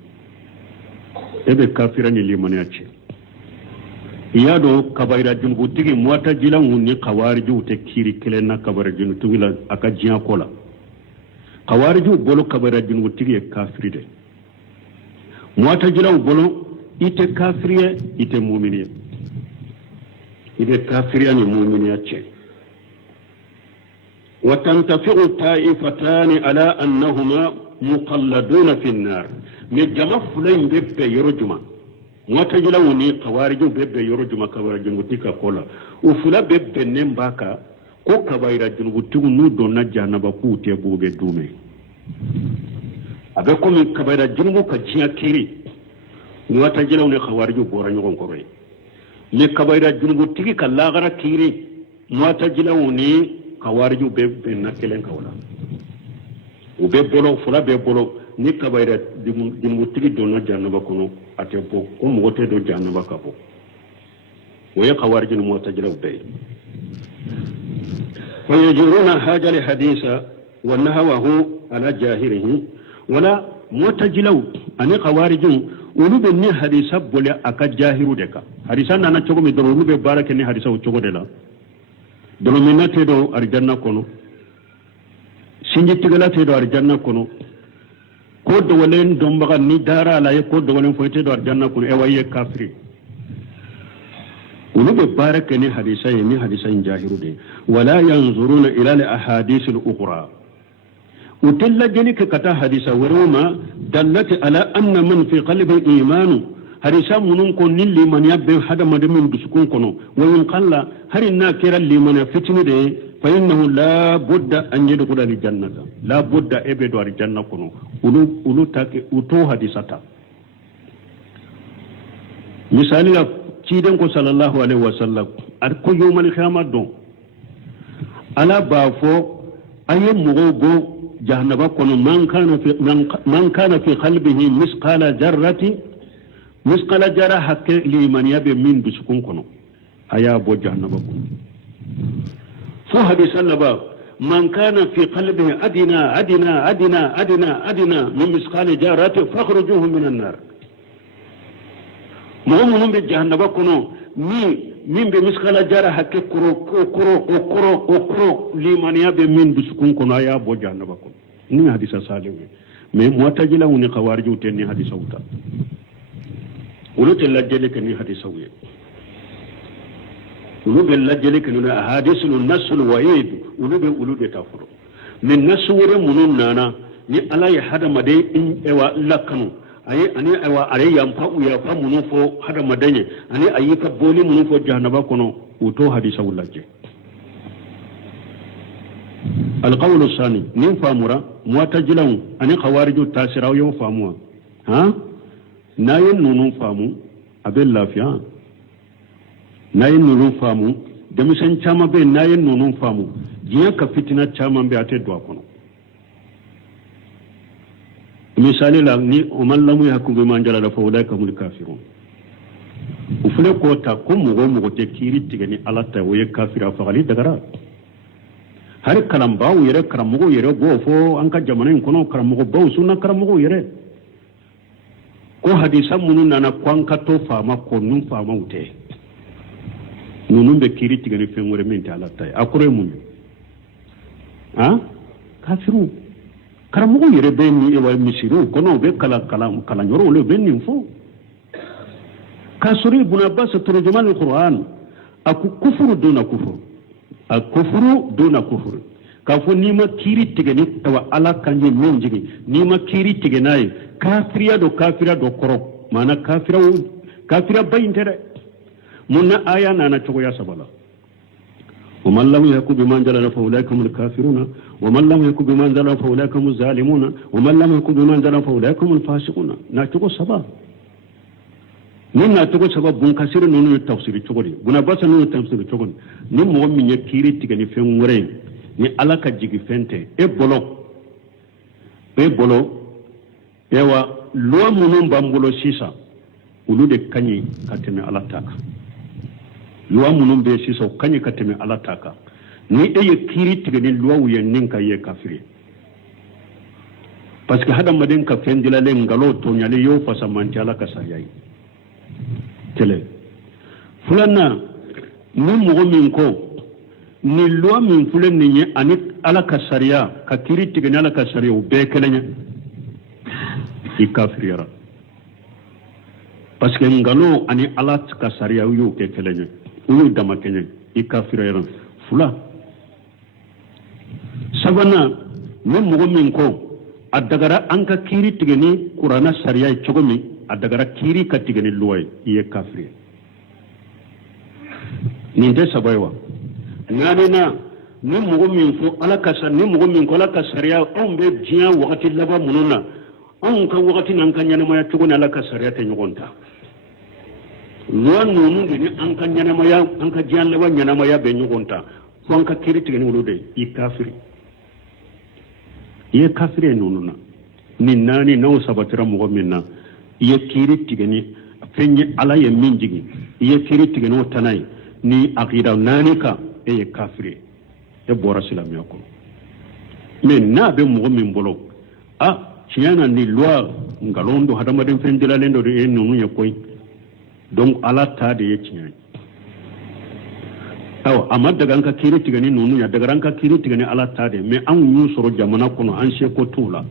ebe kafira ni limani achi iyado kabaira junubu tigi mu'tajila wonni kawariju te kiri kelena kabaira junubu tigi la aka jiya kola kawariju bolo kabaira junubu tigi kafiri de mu'tajila bolo ite kafiriye ite mu'miniye ite kafiriya ni mu'miniya ce wa tantafi'u ta'ifatani ala annahuma muqalladuna fi an-nar ne jama fulain bebbe yorojuma mu'tajila woni kawariju bebbe yorojuma kawariju mutika kola o fula bebbe nembaka ko kabaira junubutu nu do na janaba ku te bube dume abe ko mi kabaira junubu ka jiya kiri mu'tajila woni kawariju bora nyogon ko re le kabaira junubu tigi ka lagara kiri mu'tajila woni kawariju bebbe na kelen kawla o be bolo fula be bolo ni kabaira junubu tigi do na janaba kono ate bo ko mo te do janaba ka bo wo ya kawariju mu'tajila be ويجرون هذا الحديث ونهوه على جاهره ولا متجلو أن خوارج ولو بني حديث بولا أكا جاهر دكا حديثا نانا تشوكو مي درو لو ببارك ني حديثا وتشوكو دلا درو منا تيدو أرجانا كونو سنجي تغلا تيدو أرجانا كونو كود ولين دومبغا ني دارا لا يكود ولين فويتيدو أرجانا كونو ايوايه كافري ولو بارك ني حديثين جاهر دي ولا ينظرون الى الاحاديث الاخرى وتلا جنك كتا حديث وروما دلت على ان من في قلب الايمان حديثا منون كون لي من يبن حدا مد من دسكون كونو وين قال هرنا كير لي من فتن دي فانه لا بد ان يدخل الجنه لا بد ابدو الجنه كونو ولو تاك وتو حديثتا مثال ciiden ko sallallahu alaihi wasallam ar ko yomal khiyamah don ala ba fo aye mugo go jahannaba kono man kana fi qalbihi misqala jarra hakke liman yabe min bisukun kono aya bo jahannaba kono fo hadis sallaba man kana fi qalbihi adina min misqala jarrati fakhrujuhu min an-nar mu'minun bi jahannaba kono min be miskala jara hakke kuro limaniya be min bisukun kono aya bo jahannaba kono ni hadisa salewe mais mu'tajila woni khawariju ten ni hadisa wuta wulu te lajjele ke ni hadisa wuye wulu be lajjele ke ni hadisul nasul wa'id wulu be tafuro min nasure munun nana ni ala ya hada made in ewa lakanu ayi ani aywa are yampa ya fa munufo hada madanye ani ayyuka boli munufo jahannaba kono uto hadisa wulaje القول الثاني نين فامورا معتزلون ان خوارج تاسراو يوم فاموا ها ناين نونو فامو ابل لافيا ناين نونو فامو دمسن chama be nayin nonun famu jiya ka fitina chama be ate do kono misali la ni umman lamu yahkum bima anjala fa ulaika humul kafirun ufule ko ta ko mugo te kiri tigani alata woye kafira fa gali dagara har kalam bawo yere karamugo yere go fo an ka jamanen kono karamugo bawo sunna karamugo yere ko hadisa munun nana kwanka to fama ko nun fama ute nunun be kiri tigani fengore menti alata akure mun ha kafiru karamugo yere be ni e wa misiru kono be kala nyoro le be ninfo kasuri ibn abbas turjuman alquran aku kufuru duna kufuru akufuru duna kufuru kafo nima kiri tigani tawa ala kanje menjigi nima kiri tiganai kafira do koro mana kafira bayintere munna aya nana chogo ya sabala ومن لم يكن بما انزل فاولئك هم الكافرون ومن لم يكن بما انزل فاولئك هم الظالمون ومن لم يكن بما انزل فاولئك هم الفاسقون ناتو سبا nuna to ko sababu bun kasir nunu tafsiri chogodi buna basa nunu tafsiri chogodi ni mo mi nya kiri tigani fen wure ni alaka jigi fente e bolo ewa lo munun bambulo sisa ulu de kanyi kateme alataka lo munun be sisa kanyi kateme alataka ni ye kiri tigani lo wuye ninka ye kafiri parce que hada maden ka fendila le ngalo to nyale yo fasa manti alaka sayai tele fulana ni mo min ko ni lo min fulen ni ani alaka sariya ka kiri tigani alaka sariya u be kelenya i kafiriyara parce que ngalo ani alat ka sariya yu ke kelenya yu dama kenya i kafiriyara fula sabana ni mo min ko adagara anka kiri tigani qur'ana sariya chogomi adagara kiri ka tigani luwai iye kafiri ni de sabaywa ngani na ni mo min fo alaka sa ni mo min ko alaka sariya on be jiya wakati laba mununa on ka wakati nan kan yana maya chogoni alaka sariya te nyogonta luwan nunu ni an kan yana maya an ka jiya laba yana maya be nyogonta fo an ka kiri tigani wulude i kafiri iye kafiri nununa ni nani naw sabatira mo minna iye kiri tigani fenye ala ye minjigi iye kiri tigani wotanai ni aqida nani ka e kafiri e bora silamiya ko men na be mo min bolo ciyana ni loi ngalondo hadamaden fendila lendo de en nunu ya koy donc ala ta de ye ciyani amma daga anka kiri tigani nunu ya daga anka kiri tigani ala ta de mais an yu soro jamana kono an she ko tula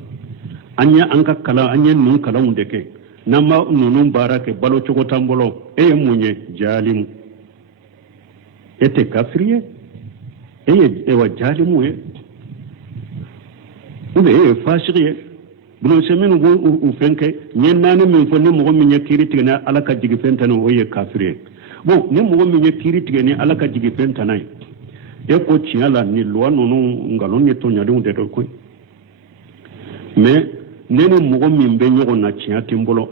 anya anka kala anya nun kala unde ke nama nunu barake balo chogo tambolo e munye jalim ete kafriye e wa jalimu e ube fashiriye buno semenu go u fenke nyen nani min fo ne mo min ya kiri tigani ala ka jigi fentano o ye kafriye bon ne mo min ya kiri tigani ala ka jigi fentana e ko tiala ni loi nunu ngalon ne to nyadu de do ko mais nene mo min be nyogo na tiati mbolo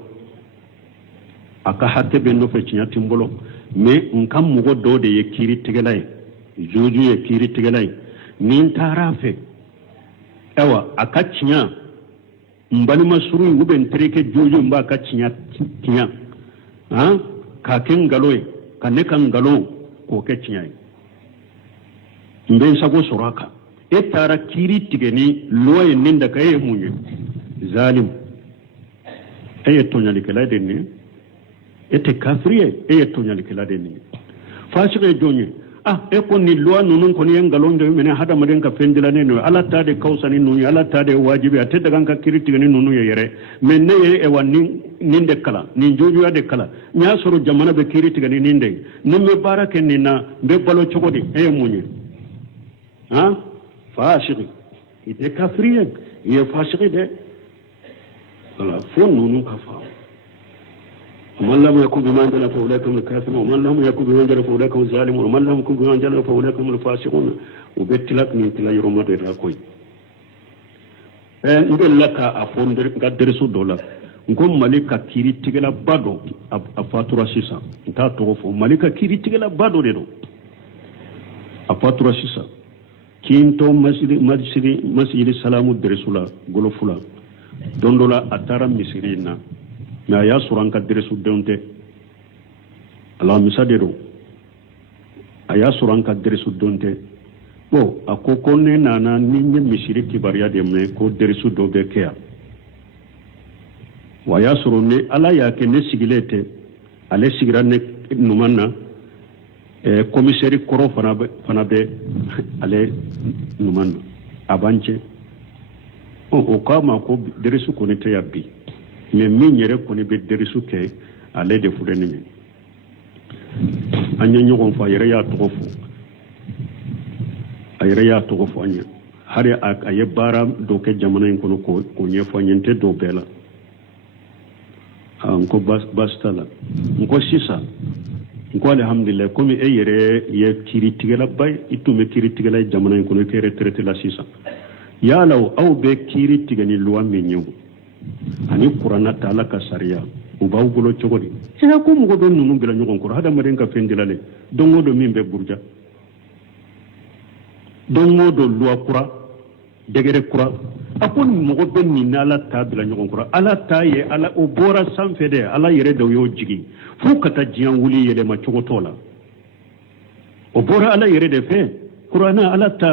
aka hatte be no fe tiati mbolo mais nkam mo do de ye kiri tigalay joju ye kiri tigalay nin tarafe ewa aka tiya mbani masuru nguben treke joju mba aka tiya ka ken galoy ka ne kan galo ko ke tiya mbe sago soraka e tara kiri tigeni loye ninda kaye munye zalim eye tonyali kala denni ete kafriye eye tonyali kala denni fasike jonye e ko ni loi nunun ko ni ngalondo mene hada maden ka fendila ne no ala tade kawsani nunu ala tade wajibi ate daga ka kiri tigeni nunu yere men ne e wani ninde kala ni joju ade kala nya soro jamana be kiri tigeni ninde nimme barake ni na be balo chogodi eye munye fasiki ite kafriye ye fasiki de voilà fo nunu kafa man lam yakun bima anzala fa ulaikum al-kafirun wa man lam yakun bima anzala fa ulaikum zalimun wa man lam yakun bima anzala fa ulaikum al-fasiqun ubettilak min tila yurumade ta koy ngel laka afonder gadder su dola ngom malika kiri tigela bado a fatura sisa ta to fo malika kiri tigela bado de do a fatura sisa kinto masjid salamu deresula golofula dondola atara misirina na ya suranka deresu donte ala misadero aya suranka deresu donte akoko ne nana ninye misiri kibariya de me ko deresu dobe kea waya surune ala ya ke ne sigilete ale sigira ne numanna commissaire koro fana be ale numan abanje o kama ko deresu ko ne tayabi mais min yere ko ne be deresu ke ale de fudeni mi anya nyogon fa yere ya tofu ayere ya tofu anya hari aye bara do ke jamana en kono ko nyefo nyente do bela ko bastala ko sisa ko alhamdulillah komi e yere ye kiri tigela bay itume kiri tigela jamana ko ne kere traité la sisa ya law aw be kiri tigani loi menyu ani qur'ana taala ka sariya ubaw golo cogodi ina ko mo don nunu bila nyogon ko hada maden ka fendilale dongo do min be burja dongo do loi kura degere kura akon mo go ben ni nala ta bila nyogon kura ala ta ye ala o bora sam fede ala yere do yo jigi fu kata jiyan wuli yele ma cogotola o bora ala yere de fe qur'ana ala ta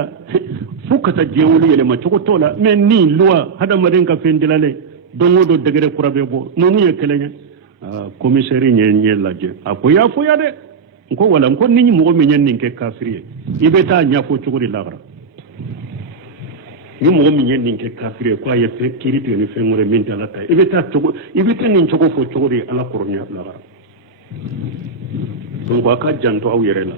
fu kata jiyan wuli yele ma cogotola men ni loi hada maden ka fendilale dongo do degere kura be bo nonu ye kelenya commissaire nye laje apo ya fo ya de ko wala ko ni mo mi nyen ninke kafiriye ibeta nya fo cuguri lagra ni mo mi nyen ninke kafiriye ko ya fe kiriti ni fe ngore min dala tay ibeta cugo ibeta ni cugo fo cuguri ala qur'nya lagra donc aka janto aw yere la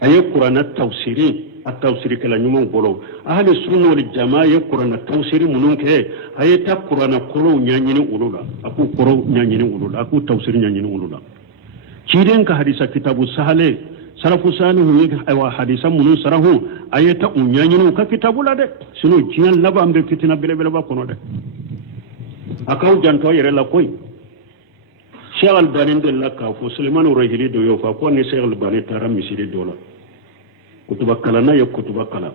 aye qur'ana tafsiri التوسير كلا نيمون بولو أهل السنة والجماعة يقرأن التوسير منونك هي تقرأن كلو نيانين أولولا أكو كلو نيانين أولولا أكو توسير نيانين أولولا كيرين كحديث كتاب السهلة سلف السهلة هو حديث منون سره آية نيانين ككتاب لا ده سنو جيان لبا أم بفتنا بلا بلا بكونو ده أكو جانتو يرلا كوي شيخ الباني دللا كافو سليمان ورجلي دو يوفا كوني شيخ الباني ترى مسيري دولا kutuba kala na ya kutuba kala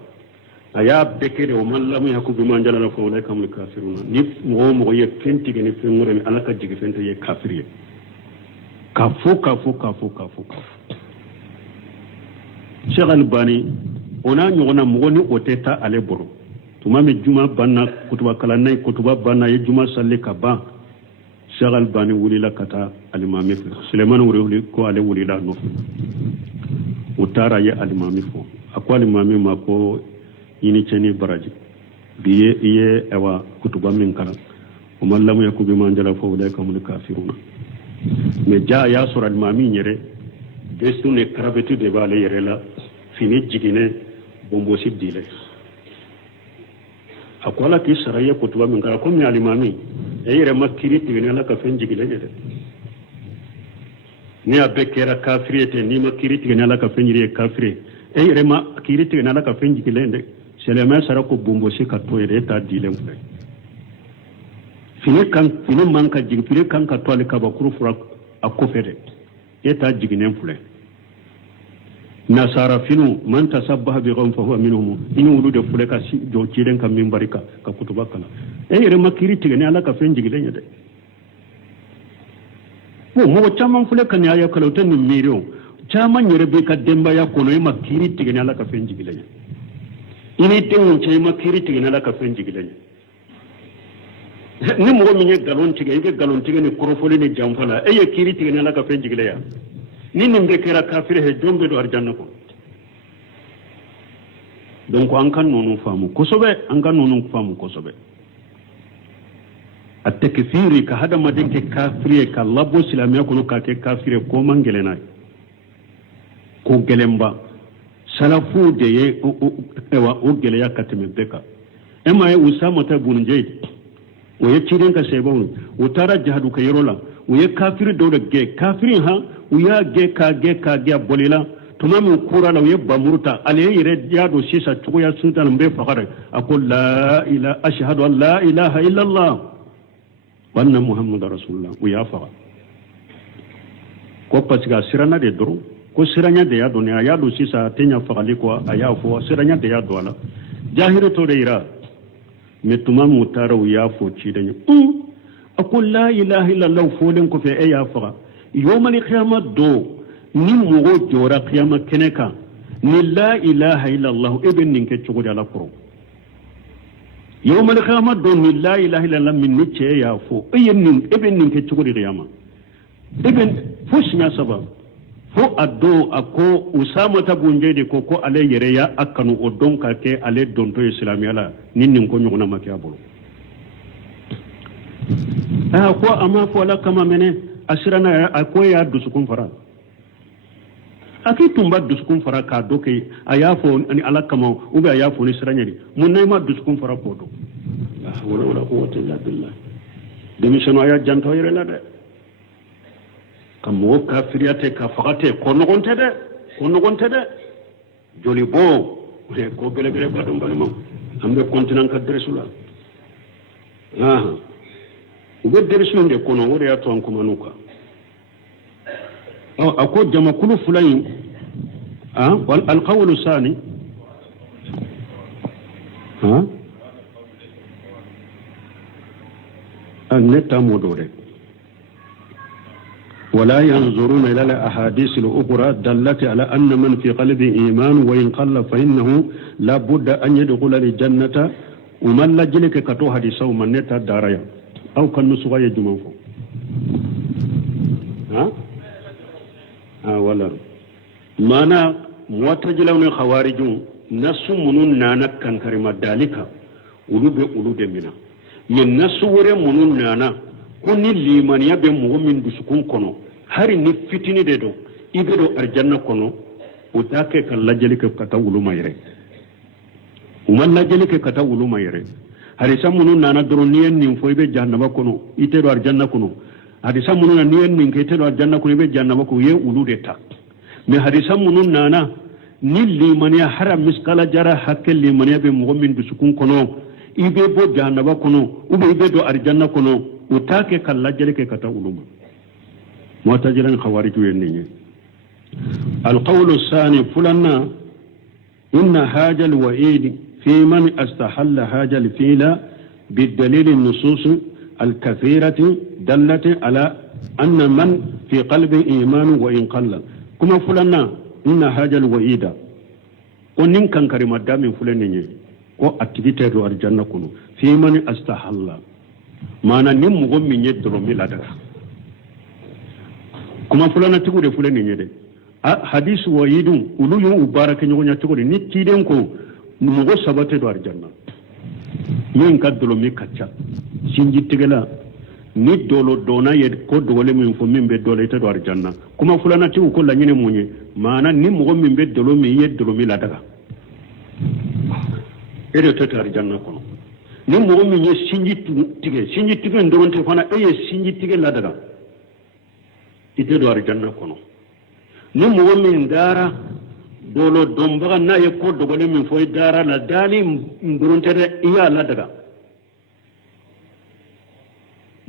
aya bekere o man lamu yakku bi man jalala fa ulai kamul kafiruna ni mo ye fenti gene fengore mi alaka jigi fenti ye kafiriye kafu Sheikh Albani ona nyona mo ni oteta ale boro tuma mi juma banna kutuba kala na kutuba banna ye juma salle ka ba Sheikh Albani wulila kata alimami Suleiman wuri ko ale wulila no utara ya alimami fo akwa alimami mako yini cheni baraji biye iye ewa kutuba min kala o mallamu yakubi manjala fo wala kamul kafiruna me ja ya sura alimami nyere bestu ne karabetu de bale yere la fini jigine bombo sidile akwala ki saraya kutuba min kala ko mi alimami e yere makiri tigene la ka fen jigile de ni abekera kafiriyete ni makiriti gena la ka fenjiri kafiri e yere ma kiriti gena la ka fenji kilende selema sara ko bombo se ka to yere ta dilem fe fini manka jigi fini kan ka to ale ka ba kuru fura akofede e ta jiginen fule nasara finu man tasabbaha bi qawm fa huwa minhum inu wulude fule ka si jo ciren ka mimbarika ka kutuba kana e yere makiriti gena la ka fenji kilende de mo chaman fule kan ya kalautan ni miriyo chaman yere be ka demba ya kono ma kiri tigene ala ka fenji gilenya ini tengo che ma kiri tigene ala ka fenji gilenya ni mo mi ne galon tige ni korofole ni jamfala e ye kiri tigene ala ka fenji gileya ni nimbe kera kafire he jombe do arjanna ko donc an kan nonu famu kosobe التكفير كهذا ما دينك كافرية كاللبو سلامي يكونوا كافرية كومان جلنا كو جلنبا سلفو دي او جليا كتم بكا اما اسامه بن زيد ويتشيرن كسيبون وترى جهاد كيرولا ويكافر دور جي كافرين ها ويا جي بوليلا تمام كورا لو يبقى مرتا عليه يرد يادو سيسا تقويا سلطان بفقر اقول لا اله اشهد ان لا اله الا الله وأن محمد رسول الله ويافا ko pasiga sirana de doro ko siranya de ya doni aya do sisa tenya fagali ko aya fo siranya de ya do ala jahiro to de ira metuma mutara ya fo ci de aqul la ilaha illa allah fo len ko fe aya fa yawmal qiyamah do ni mo go jora qiyamah keneka ni la ilaha illa allah ibn ninke chugo ala pro يوم القيامة دون لا إله إلا الله من نتشي يا فو ابن نك تقول القيامة ابن فوش ما سبب فو أدو أكو أسامة بنجي كوكو على يريا أكنو أدون كاكي على دون تو إسلامي على نين نكو نغنا ما كيابولو أكو أما فولا كما مني أسرنا أكو يا دوسكم فرا aki tumba dusukun fara ka doke ayafo ani ala kama ube ayafo ni siranyari munay ma dusukun fara podo wala quwwata illa billah demishono aya janto yere la de kam wo kafiriyate ka fagate ko nogonte de joli bo ko bele ko dum bali mo ambe continent ka dresula ube dersun de kono wore ya to an kuma nuka ako jama kulu fulani wal alqawlu sani النت مدوري ولا ينظرون إلى الأحاديث الأخرى دلت على أن من في قلبه إيمان وإن قل فإنه لا بد أن يدخل الجنة ومن لجلك كتو حديثه من نت داريا أو كان نسوغا يجمعه ولا مانا معتزلون خوارجون نسو منون نانا كان كريما ذلك ولو منا yen nasuwore munun nana ko ni limaniya be mo min dusukun kono hari ni fitini de do ibe do arjanna kono o take kan lajeli ke kata wulu mayre umman lajeli ke kata wulu mayre hari samunun nana doro ni en nin foybe jahannama kono ite do arjanna kono hari samunun ni en nin ke ite do arjanna kono be jahannama ko ye wulu de ta me hari samunun nana ni limaniya haram miskala jara hakke limaniya be mo min dusukun kono ibe bo jahannaba kono ube ibe do arjanna kono utake kala jere ke kata uluma mu'tazilan khawarij yenni القول الثاني فلنا إن هذا الوعيد في من استحل هذا الفعل بالدليل النصوص الكثيرة دلت على أن من في قلبه إيمان وإن قل كما فلنا إن هذا الوعيد ونن كان كريم الدم فلنني ko activité do arjanna kono fi man astahalla mana nim mo gommi nyeddo mi ladaga kuma fulana tigude fulani nyede hadith wa yidum ulu yu baraka nyonya tigude ni tiden ko mo go sabate do arjanna min kaddolo mi kacca sinji tigala ni dolo dona yed ko dole min fo min be dole ita do arjanna kuma fulana tigu ko la nyine munye mana nim mo gommi be dolo mi yeddo mi ladaga ede tata arjanna kono ni mo mi ye sinji tige ndonte fana e sinji tige la daga ite do arjanna kono ni mo mi ndara dolo dombaga na ye ko dogole min foy dara la dali ndonte de iya la daga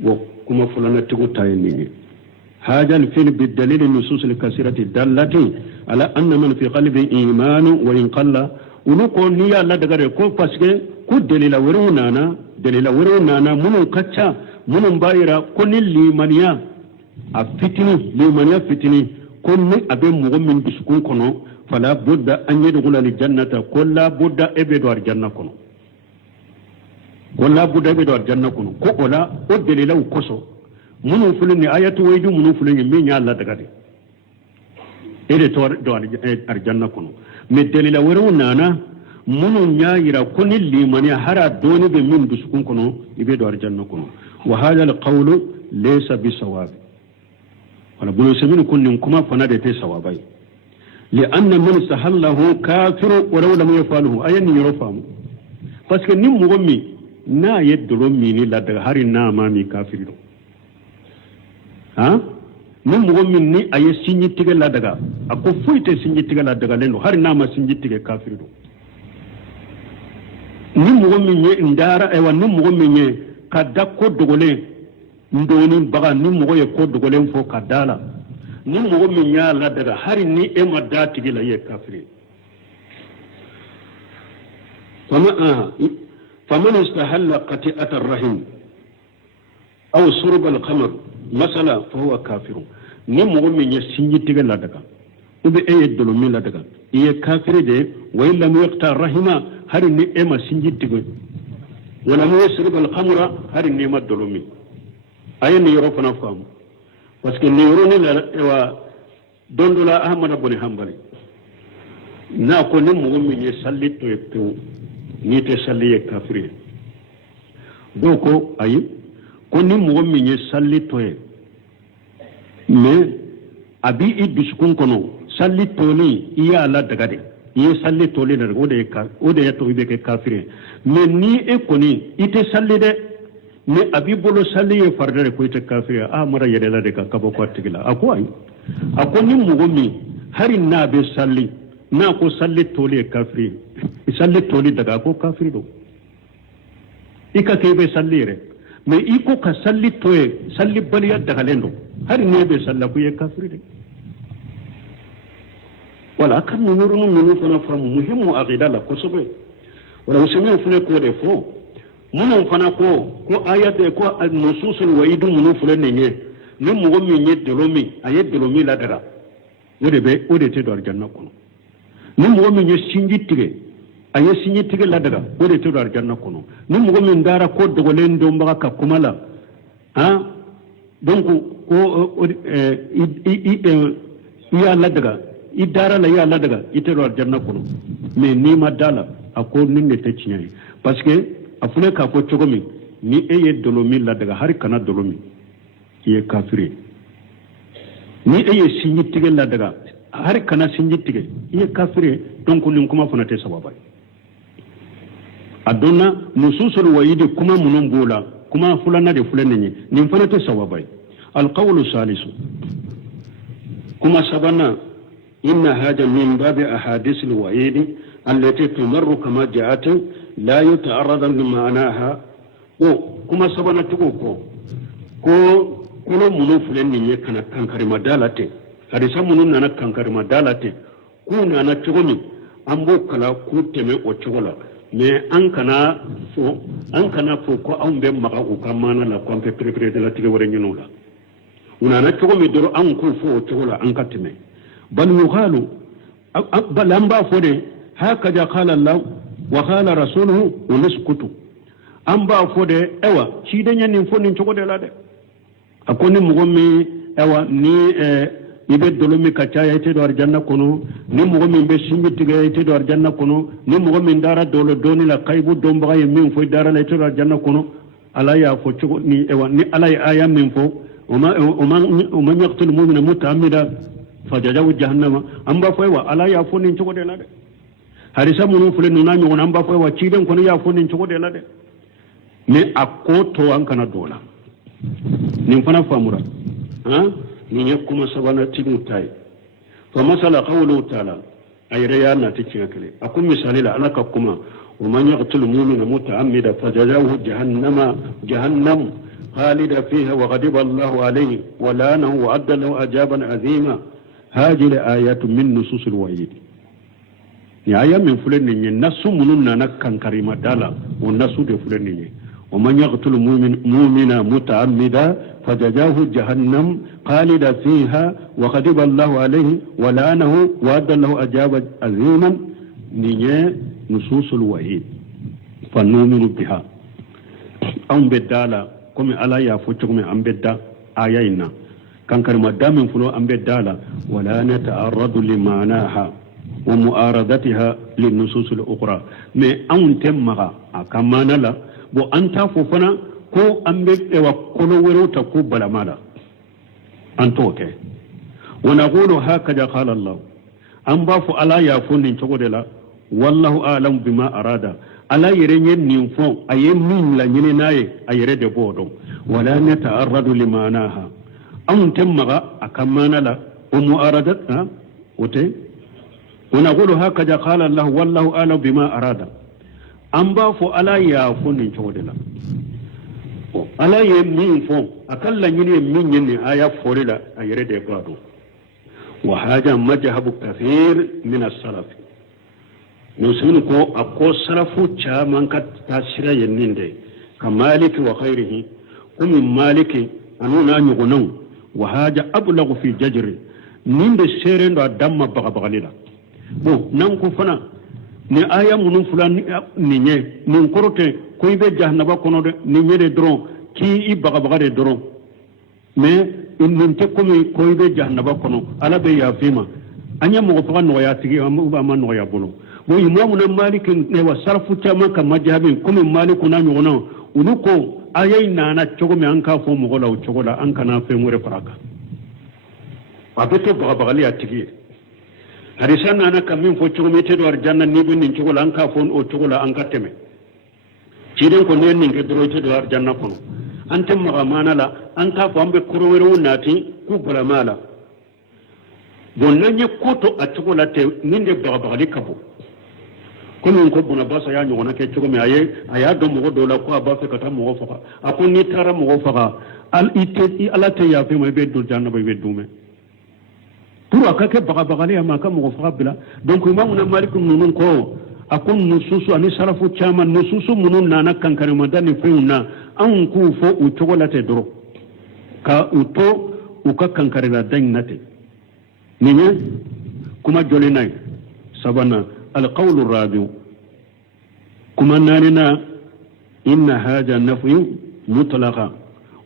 wo kuma fulana tigo tayni هذا الفعل بالدليل النصوص الكثيرة دلت على أن من في قلبه إيمان وإن قل ulu ko ni ya la daga ko paske ku dalila wero nana munun kacca munun bayira ko ni limaniya a fitini ko ni abe mugo min biskun kono fala budda an yadkhula al jannata ko la budda ebe do arjanna kono ko ola o dalila ko so munun fulni ayatu waydu munun fulni min ya la daga de ede to do arjanna kono me dalila wero nana munu nyaayira kuni limani hara doni be min dusukun kono ibe do arjanna kono wa hadha alqawl laysa bisawab wala bulu semin kunnin kuma fana de te sawabai li anna man sahallahu kafiru wa law lam yafaluhu ayan yurafamu parce que nim mugomi na yeddoro mini la daga hari na ma mi kafiru nim mugomi ni aye sinji tige la daga ako fuite sinji tige la daga lendo hari na ma sinji tige kafiru ni mugomi nye ndara ewa ni mugomi nye kada ko dogole ndoni baga ni mugo ye ko dogole fo kadala ni mugomi nya la daga hari ni ema dati gila ye kafiri faman istahalla qati'at ar-rahim aw shurb al-khamr masala fa huwa kafir ni mugomi nye sinji tiga la daga ube eye dolomi la daga iye kafiri de wa illa yaqta rahima hari ni ema sinji tiga wala mu yasrib al-khamra hari ni ma dolomi ayni yoro fana famu parce que ni yoro ni la wa dondola ahmad ibn hanbali na ko ni mugomi nye salli to eto ni te salli ye kafiri doko ayi ko ni mugomi nye salli to e mais abi idusukun kono salli toli iya la daga de iye salli toli na o de yato ibe ke kafiri mais ni e koni ite salli de mais abi bolo salli ye fardare ko ite kafiri mara yede la de ka kabo ko tigila ako ni mugomi hari na be salli na ko salli toli e kafiri salli toli daga ko kafiri do ika ke be salli re me iko ka salli toye salli baliya daga lendo har ne be salla ku ye kafiri de wala kan nurunu minu fana famu muhimmu aqida la ko sobe wala usemi fune ko de fo mun fana ko ayate ko al-nususul waidu mun fule ne ne mo mi nye dolomi aye dolomi la daga ode te do arjanna kono ni mo mi nye sinji tige aye sinji tige la daga ode te do arjanna kono ni mo mi ndara ko dogolen do mbaka ka kumala ha donc ko ya la daga idara la ya la daga ite do arjanna kono mais ni ma dala ako ninne te cinyai parce que afune ka ko chogomi ni eye dolomi la daga har kana dolomi ye kafiri ni eye sinji tige la daga har kana sinji tige ye kafiri donc nin kuma fana te sababa adonna nususul wa'idi kuma munun bola kuma fulana de fulane ne nin fana te sababa alqawlu salisu kuma sabana inna hada min babi ahadith alwa'idi التي تمر كما جاءت لا يتعرض لمعناها كما سبنا تقوكو كل منو فلن نيه كان كانكاري مدالته hadisa munun nana kankari madalate ku nana chogomi ambo kala ku teme o chogola me an kana fo ko ambe maka ku kamana la ko prepare de la tige wore nyinula unana chogomi doro an ku fo o chogola an katime bal yuqalu balamba fode هكذا قال الله وقال رسوله ونسكت أمبا فودي أوا شيدنيا نفوني نشوكو دي لادي أكوني مغمي أوا ني يبت دولومي كتايا يتدو أرجانا كونو ني مغمي بسيمي تيغا يتدو أرجانا كونو ني مغمي دارا دولو دوني لا قايبو دومبغا يمين فوي دارا لا يتدو أرجانا كونو ألا يا فو تشوكو ني أوا ني ألا يا من فو ومن يقتل مؤمنا متعمدا فجزاؤه جهنم أمبا فوي ألا يا فوني نشوكو دي لادي harisa munu fule nuna nyogon amba fo wa chiden kono ya fo nin chogo de la de me akoto an kana dola nin fana famura ha ni yakuma sabana timu tai fa masala qawlu ta'ala ayre ya na tikin kale akum misali la alaka kuma wa man yaqtul mu'mina muta'ammida fajazahu jahannam خالدا فيها وغضب الله عليه ولعنه وأعد له عذابا عظيما هذه الآيات من نصوص الوعيد ni aya min fulen ni nasu munun na kan karima dala wa nasu de fulen ni wa man yaqtul mu'mina muta'ammida fajazahu jahannam khalida fiha wa ghadiba Allahu alayhi wa la'anahu wa adda lahu azaban aziman ni nususul wahid fa nu'minu biha am bedala comme ala ya fo comme am bedda aya ina kan karima damin fulo am bedala wala nata'arradu limanaha ومؤاردتها للنصوص الأخرى ما أنت مغا أكمانا لا بو أنت فوفنا كو أمبك وكلو ورو تقوبل مالا أنتوك ونقول هكذا قال الله أنباف ألا يافون نشغل والله أعلم بما أراد ألا يرين نينفون أي من لا ينيناي أي رد بودو ولا نتعرض لمعناها أنت مغا أكمانا لا ومؤاردتها وتي ونقول هكذا قال الله والله أعلم بما أراد أنبا فو ألا يافون نشودلا ألا يمين فو أكلا يني من يني آية فورلا أيرد يقادو وهذا مذهب كثير من السلف نسمنكو أكو سلفو من كتاسر ينين كمالك وخيره كم مالك أنونا نغنون وهذا أبلغ في ججر نين سيرين دم بغبغللا bon nan ko fana ni aya munun fulan ni nye mun korote ko ibe jahannaba kono de ni nye de dron ki i baga de dron mais in te ko mi ko ibe jahannaba kono ala be ya fima anya mo ko no ya tigi ba man no ya bolo bo imamu na malik ne wa sarfu chama ka majhabin ko mi maliku na nyono unuko ayai na na chogo mi an ka fo mo gola o chogo la an kana fe mo re faraka abete baga ya tigi hadisan ana kamin fo chugumete do arjanna ni bin nin chugula an ka fon o chugula an ka teme ciden ko nen nin ke do do arjanna ko an tamma mana la an ka fo ambe kurowere wonati ku bala mala bon nan ye koto a chugula te nin de baga kabo kono ko buna basa ya nyona ke cogo me aya do mo do la ko ba fe kata mo fa akon ni tara mo fa al ite ala te ya fe mo be do janna be dume pour akake baga le ma ka mo fa bila donc imam na malik nunun ko akon nususu ani sarafu chama nususu munun nana kankare madani feuna an ku fo u cogo la te doro ka uto u ka kankare la dan nate ninya kuma jole nay sabana القول الرابع كما ناننا إن هذا النفي مطلقا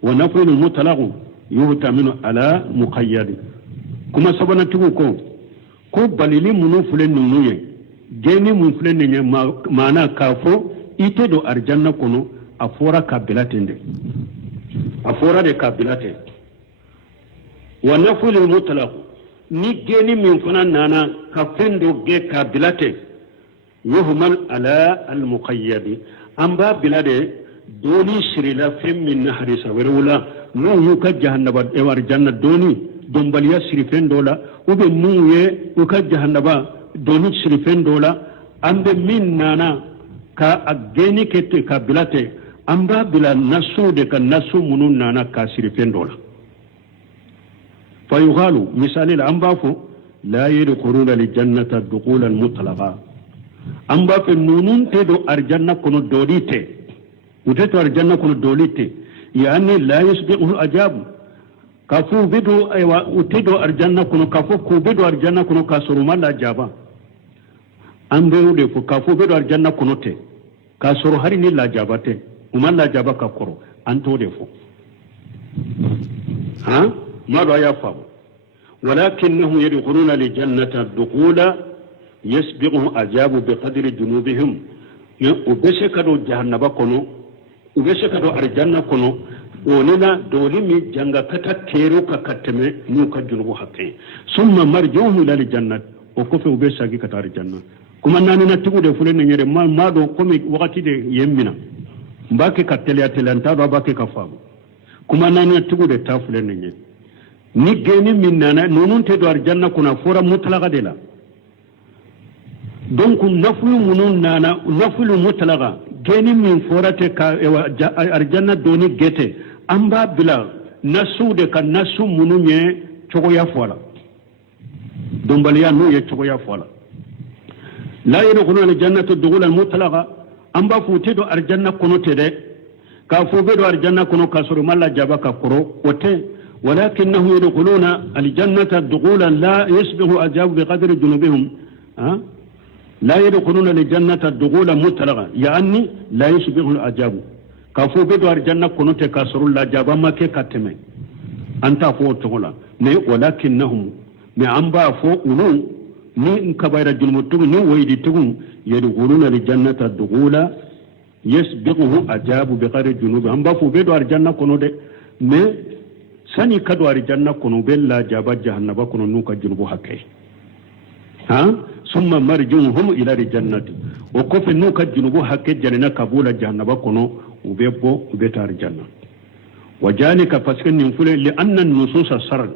ونفي المطلق يهتمن على مقيد كما سبنا تقول كو بليلي منو فلن نونيه جيني من فلن نيه مانا كافو إتدو أرجانا كنو أفورا كابلاتين دي أفورا دي كابلاتين ونفي المطلق ni geni min fana nana ka fendo ge ka bilate yuhmal ala al muqayyad amba bilade doni shirila fem min nahrisa werula no yuka jahannaba e war janna doni dombaliya shirifen dola ube nuye yuka jahannaba doni shirifen dola ambe min nana ka ageni kete ka bilate amba bila nasu de ka nasu munun nana ka shirifen dola فيقال مثال الأنباف لا يدخلون للجنة دخولا مطلقا أنباف النونون تدو أرجنة كنو دوليتي وتدو أرجنة كنو دوليتي يعني لا يسبقه أجاب كفو بدو أيوة وتدو أرجنة كنو كفو بدو أرجنة كنو كسر ما لا جابا أنبيو دفو كفو بدو أرجنة كنو تي كسر هرني لا جابته وما لا جابا كفرو أنتو دفو ها ماذا يفهم ولكنهم يدخلون لجنة الدخول يسبقهم أجاب بقدر جنوبهم وبشكروا جهنم كنو وبشكروا أرجانا كنو وننا دولمي جنغا كتا كيرو كتمي نوكا جنوب حقين ثم مرجوهم إلى الجنة وكفوا بشاكي كتا الجنة كما نانا تقول فلين نيري ما دو قمي وقتي دي يمنا مباكي كتليا تلانتا باكي كفاو كما نانا تقول تافلين نيري ni geni min nana nunun te do arjanna kuna fora mutlaqa de la donc naflu munun nana naflu mutlaqa geni min fora te ka arjanna doni gete amba bila nasu de ka nasu mununye chogo ya fola dombaliya no ye chogo ya fola la yadkhuluna aljannata dukhula mutlaqa amba futi do arjanna kuno te de ka fu be do arjanna kuno kasuru malla jaba ka koro ote ولكنهم يدخلون الجنة دخولا لا يسبق أجاب بقدر جنوبهم لا يدخلون الجنة دخولا مطلقا يعني لا يسبق الأجاب كفو بدو الجنة كنت كسر الله جابا ما كي كتمي أنت فوق تقولا ولكنهم نعمبا فوق ونو ni كبير جنوب ni ويدي تقوم يدخلون الجنة دخولا يسبقه أجاب بقدر جنوبهم أمبا فوق بدو الجنة كنت mais sani kado arjanna kono bella jaba jahannaba kono nuka junubu hakke ha summa marjuhum ila aljannati o ko fe nuka junubu hakke janina kabula jahannaba kono ubebo ubeta arjanna wajalika paske nin fule li anna nusus sar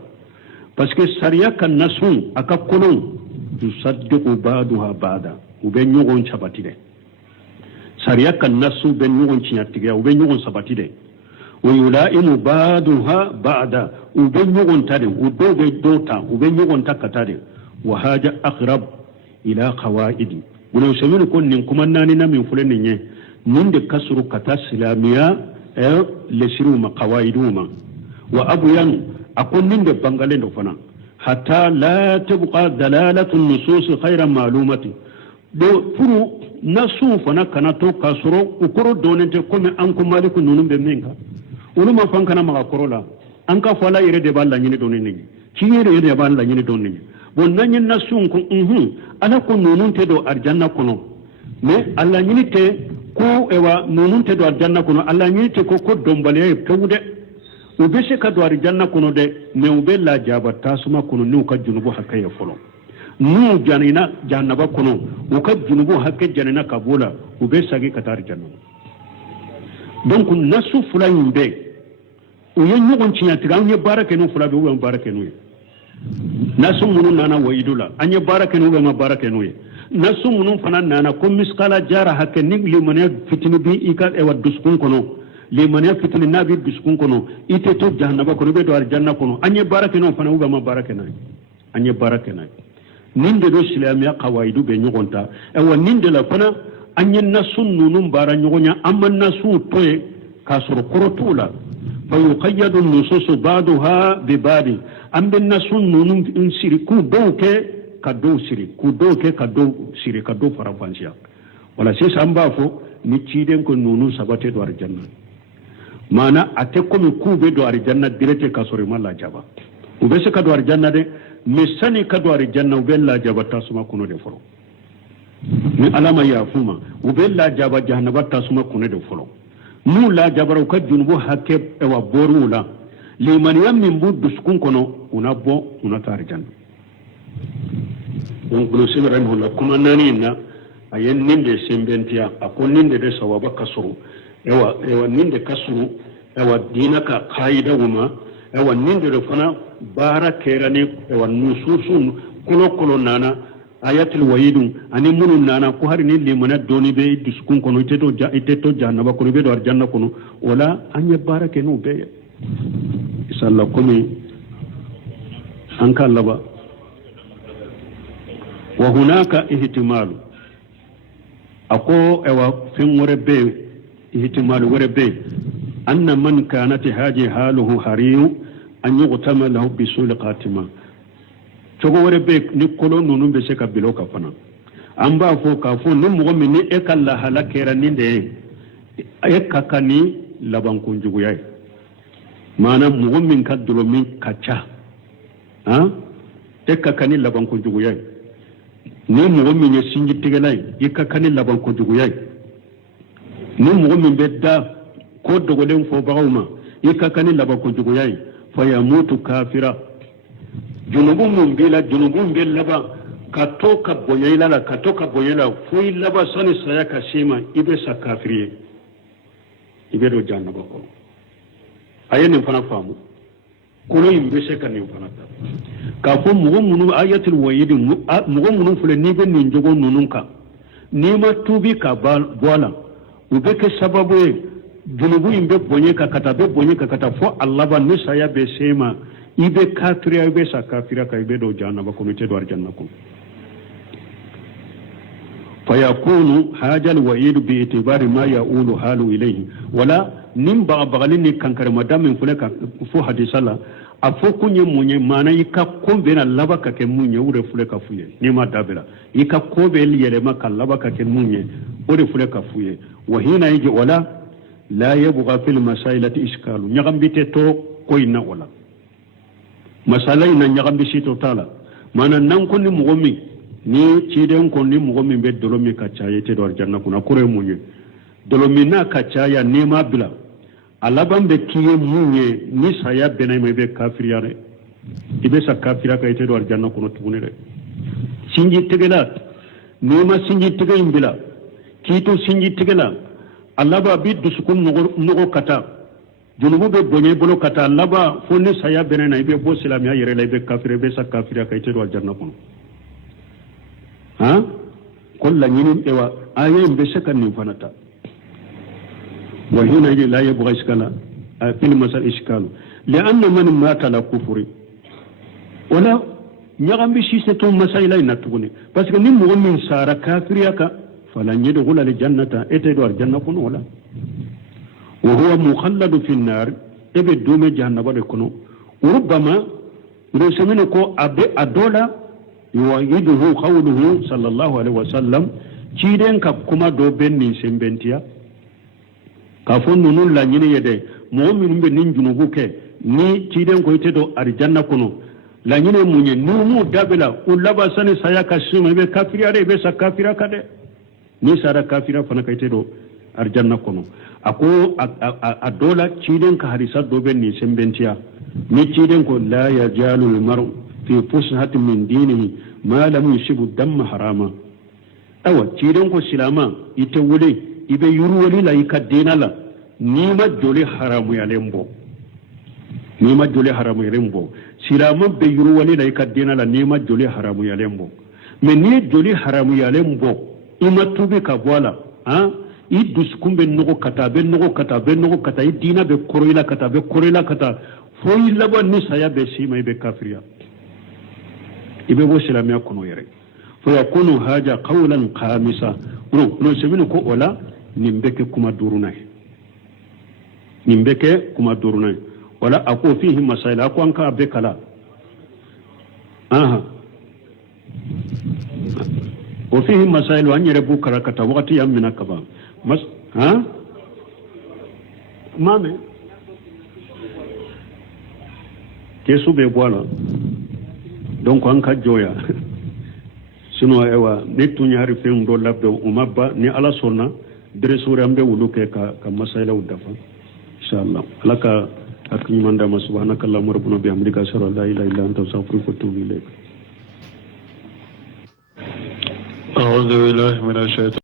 paske sariya kan nasun aka kono tusaddiqu ba'daha ba'da ube nyugon sabatide sariya kan nasu ben nyugon cinyatiga ube nyugon sabatide ويلائم بعضها بعضا وبنيغون تاري ودو دوتا وبنيغون تكتاري وهذا أقرب إلى قواعد ولو سمين كون نكم نانينا من فلان من كسر كتا سلامية لسروما قواعدهما وأبيان أقول من بنغالين فنا حتى لا تبقى دلالة النصوص خير معلومة دو فرو نصو فنا كانتو كسرو وكرو دوننت كومي أنكم مالك نونم بمنك ulu ma fankana maka korola an ka fala yere de balla nyini doni ni ki yere de balla nyini doni ni bon nanyi nasun ko ala ko nonun te do arjanna kono me alla nyini te ko ewa nonun te do arjanna kono alla nyini te ko dombale tawde o be se ka do arjanna kono de me o be la jaba tasuma kono ni ka junubu hakaya folo nu janina jannaba kono o ka junubu hakke janina kabula o be sagi ka tar janna donc nasu fula yimbe o ye ɲɔgɔn ciɲa tigɛ an ye baara kɛ n'u fila bɛ ubiyɛn baara kɛ n'u ye nasu minnu nana wayidula an ye baara kɛ n'u bɛ ma baara kɛ n'u ye nasu munun fana nana ko miskala jara hakke ni limane fitini bi ika e wa duskun kono limane fitini nabi duskun kono ite to jahannaba kono be do arjanna kono anye barake no fana uga ma barake nay anye barake nay ninde do islamiya qawaidu be nyogonta e wa ninde la fana anye nasu nunun bara nyogonya amma nasu toye kasoro korotula fa yuqayyadu an-nusus ba'daha bi ba'd ambe nasu nunun insiri ku doke kado siri ku doke kado siri kado farafansiya wala sai san ba fo ni ciden ko nunun sabate do arjanna mana ate ko mi ku be do arjanna direte kasoro malla jaba ube se kado arjanna de me sani kado arjanna ube la jaba tasuma kuno de foro ni alama ya fuma ube la jaba jahannaba tasuma kuno de foro mu la jabara ka junubo hakke e wa borula liman yamin bu duskun kono una bo una tarjanna donc lo sebe rahimahullah kuma nani na ayen ninde sembentia ako ninde de sawaba kasuru ewa ninde kasuru ewa dina ka qaida wuma ewa ninde de fana bara kerane ewa nususun kulo nana ayatul wayidun ani munun nana ko hari ni limana doni be duskun kono iteto jannaba kono be do arjanna kono wala anya barake no be inshallah komi anka laba wa hunaka ihtimalu ako ewa fin warbe ihtimalu warbe anna man kanat haji haluhu hariyu an yuqtama lahu bi sul qatima togo warbe ni kolo nunu be se ka bilo ka fana an ba fo ka fo ni mo mi ni e kala halakera ni de e kakani laban kunjugu yai mana mo min kaddulo min kacha ha e kakani laban kunjugu yai ni mo min ye sinji tigelai e kakani laban kunjugu yai ni mo min be da ko dogolen fo bagawma e kakani laban kunjugu yai fa yamutu kafira junubun bil laba ka to ka boyela foi laba sani saya ka sima ibe sa kafiriye ibe do jannaba ko ayeni fana famu kulo imbe se kan ni fana ta ka fo mugo munu ayatul wayid mugo munu fule ni be ni jogo nunun ka ni ma tubi ka bola ube ke sababu junubu imbe bonye ka kata fo allah ba ni saya be sema ibe kafiriya ibe sa kafira ka ibe do jannaba ko te do arjanna ko fayakunu hajal wa'id bi itibari ma ya'ulu halu ilayhi wala nim bagalin ni kankare madam min fulaka fu hadisala afo kunye munye mana ika kombe na labaka ke munye ure fulaka fuye ni ma dabira ika kobe yele maka labaka ke munye ure fulaka fuye wa hina yaji wala la yabgha fil masailati iskalu nyagambite to koina wala masalai na nyagambi sito tala mana nan ko ni mugomi ni ciden ko ni mugomi be dolomi ka chaye te do arjanna kuna kure munye dolomi na ka chaya ni ma bila alaban be kiye munye ni saya benay me be kafiriyare ibe sa kafira ka te do arjanna kuna tugune re sinji tegela ni ma sinji tegay bila kito sinji tegela alaba bi dusukun nugo kata junubu be bonye bolo kata laba fonni saya benena ibe bo silamiya yere la ibe kafire be sa kafira kay te do aljanna kono ha kolla nyini ewa aye be sekan ni fanata wa hina la yabgha iskala fil masal iskalu li'anna man mata la kufri wala nyagambi si c'est ton masaila inatugune parce que ni mo min sara kafiriya ka fala yadkhul al jannata ete do aljanna kono wala وهو مخلد في النار ابي دومه جهنم بكونو وربما رسمنكو ابي ادولا يويده قوله صلى الله عليه وسلم ciden ka kuma do benni sembentiya ka fonno non la nyine yede mu'minun be nin junubu ke ni ciden ko itedo arjanna kono la nyine munye ni mu dabela ulaba sani saya ka shima be kafira be sa kafira kade ni sara kafira fana ka itedo arjanna kono ako adola ciden ka harisa dobe ni sembentiya ni ciden ko la yajalu almaru fi fushat min dinihi ma lam yusibu damma harama awa ciden ko silama ite wule ibe yuru wali la ikadina la ni ma jole haramu ya lembo silama be yuru wali la ikadina la ni ma jole haramu ya lembo mais ni joli haramu yalen bo ima tubi ka bola i dusukun be nogo kata be nogo kata i dina be koroila kata fo i laban ni saya be sima i be kafiriya i be bo silamiya kono yere fa yakunu haja qawlan khamisa no sebinu ko ola nimbeke kuma durunai wala ako fihi masaila ako anka abe kala وفيه مسائل أن يربو كراكة وقت يمنا كبا مامي كيسو بيبوالا donc an ka joya sino ewa ne tunyari fen do labbe umabba ni ala sonna dresure ambe wuluke ka masaila udafa inshallah alaka aknyimanda subhanaka allahumma rabbuna bihamdika ashhadu an la ilaha illa anta astaghfiruka wa atubu ilayk. أعوذ بالله من الشيطان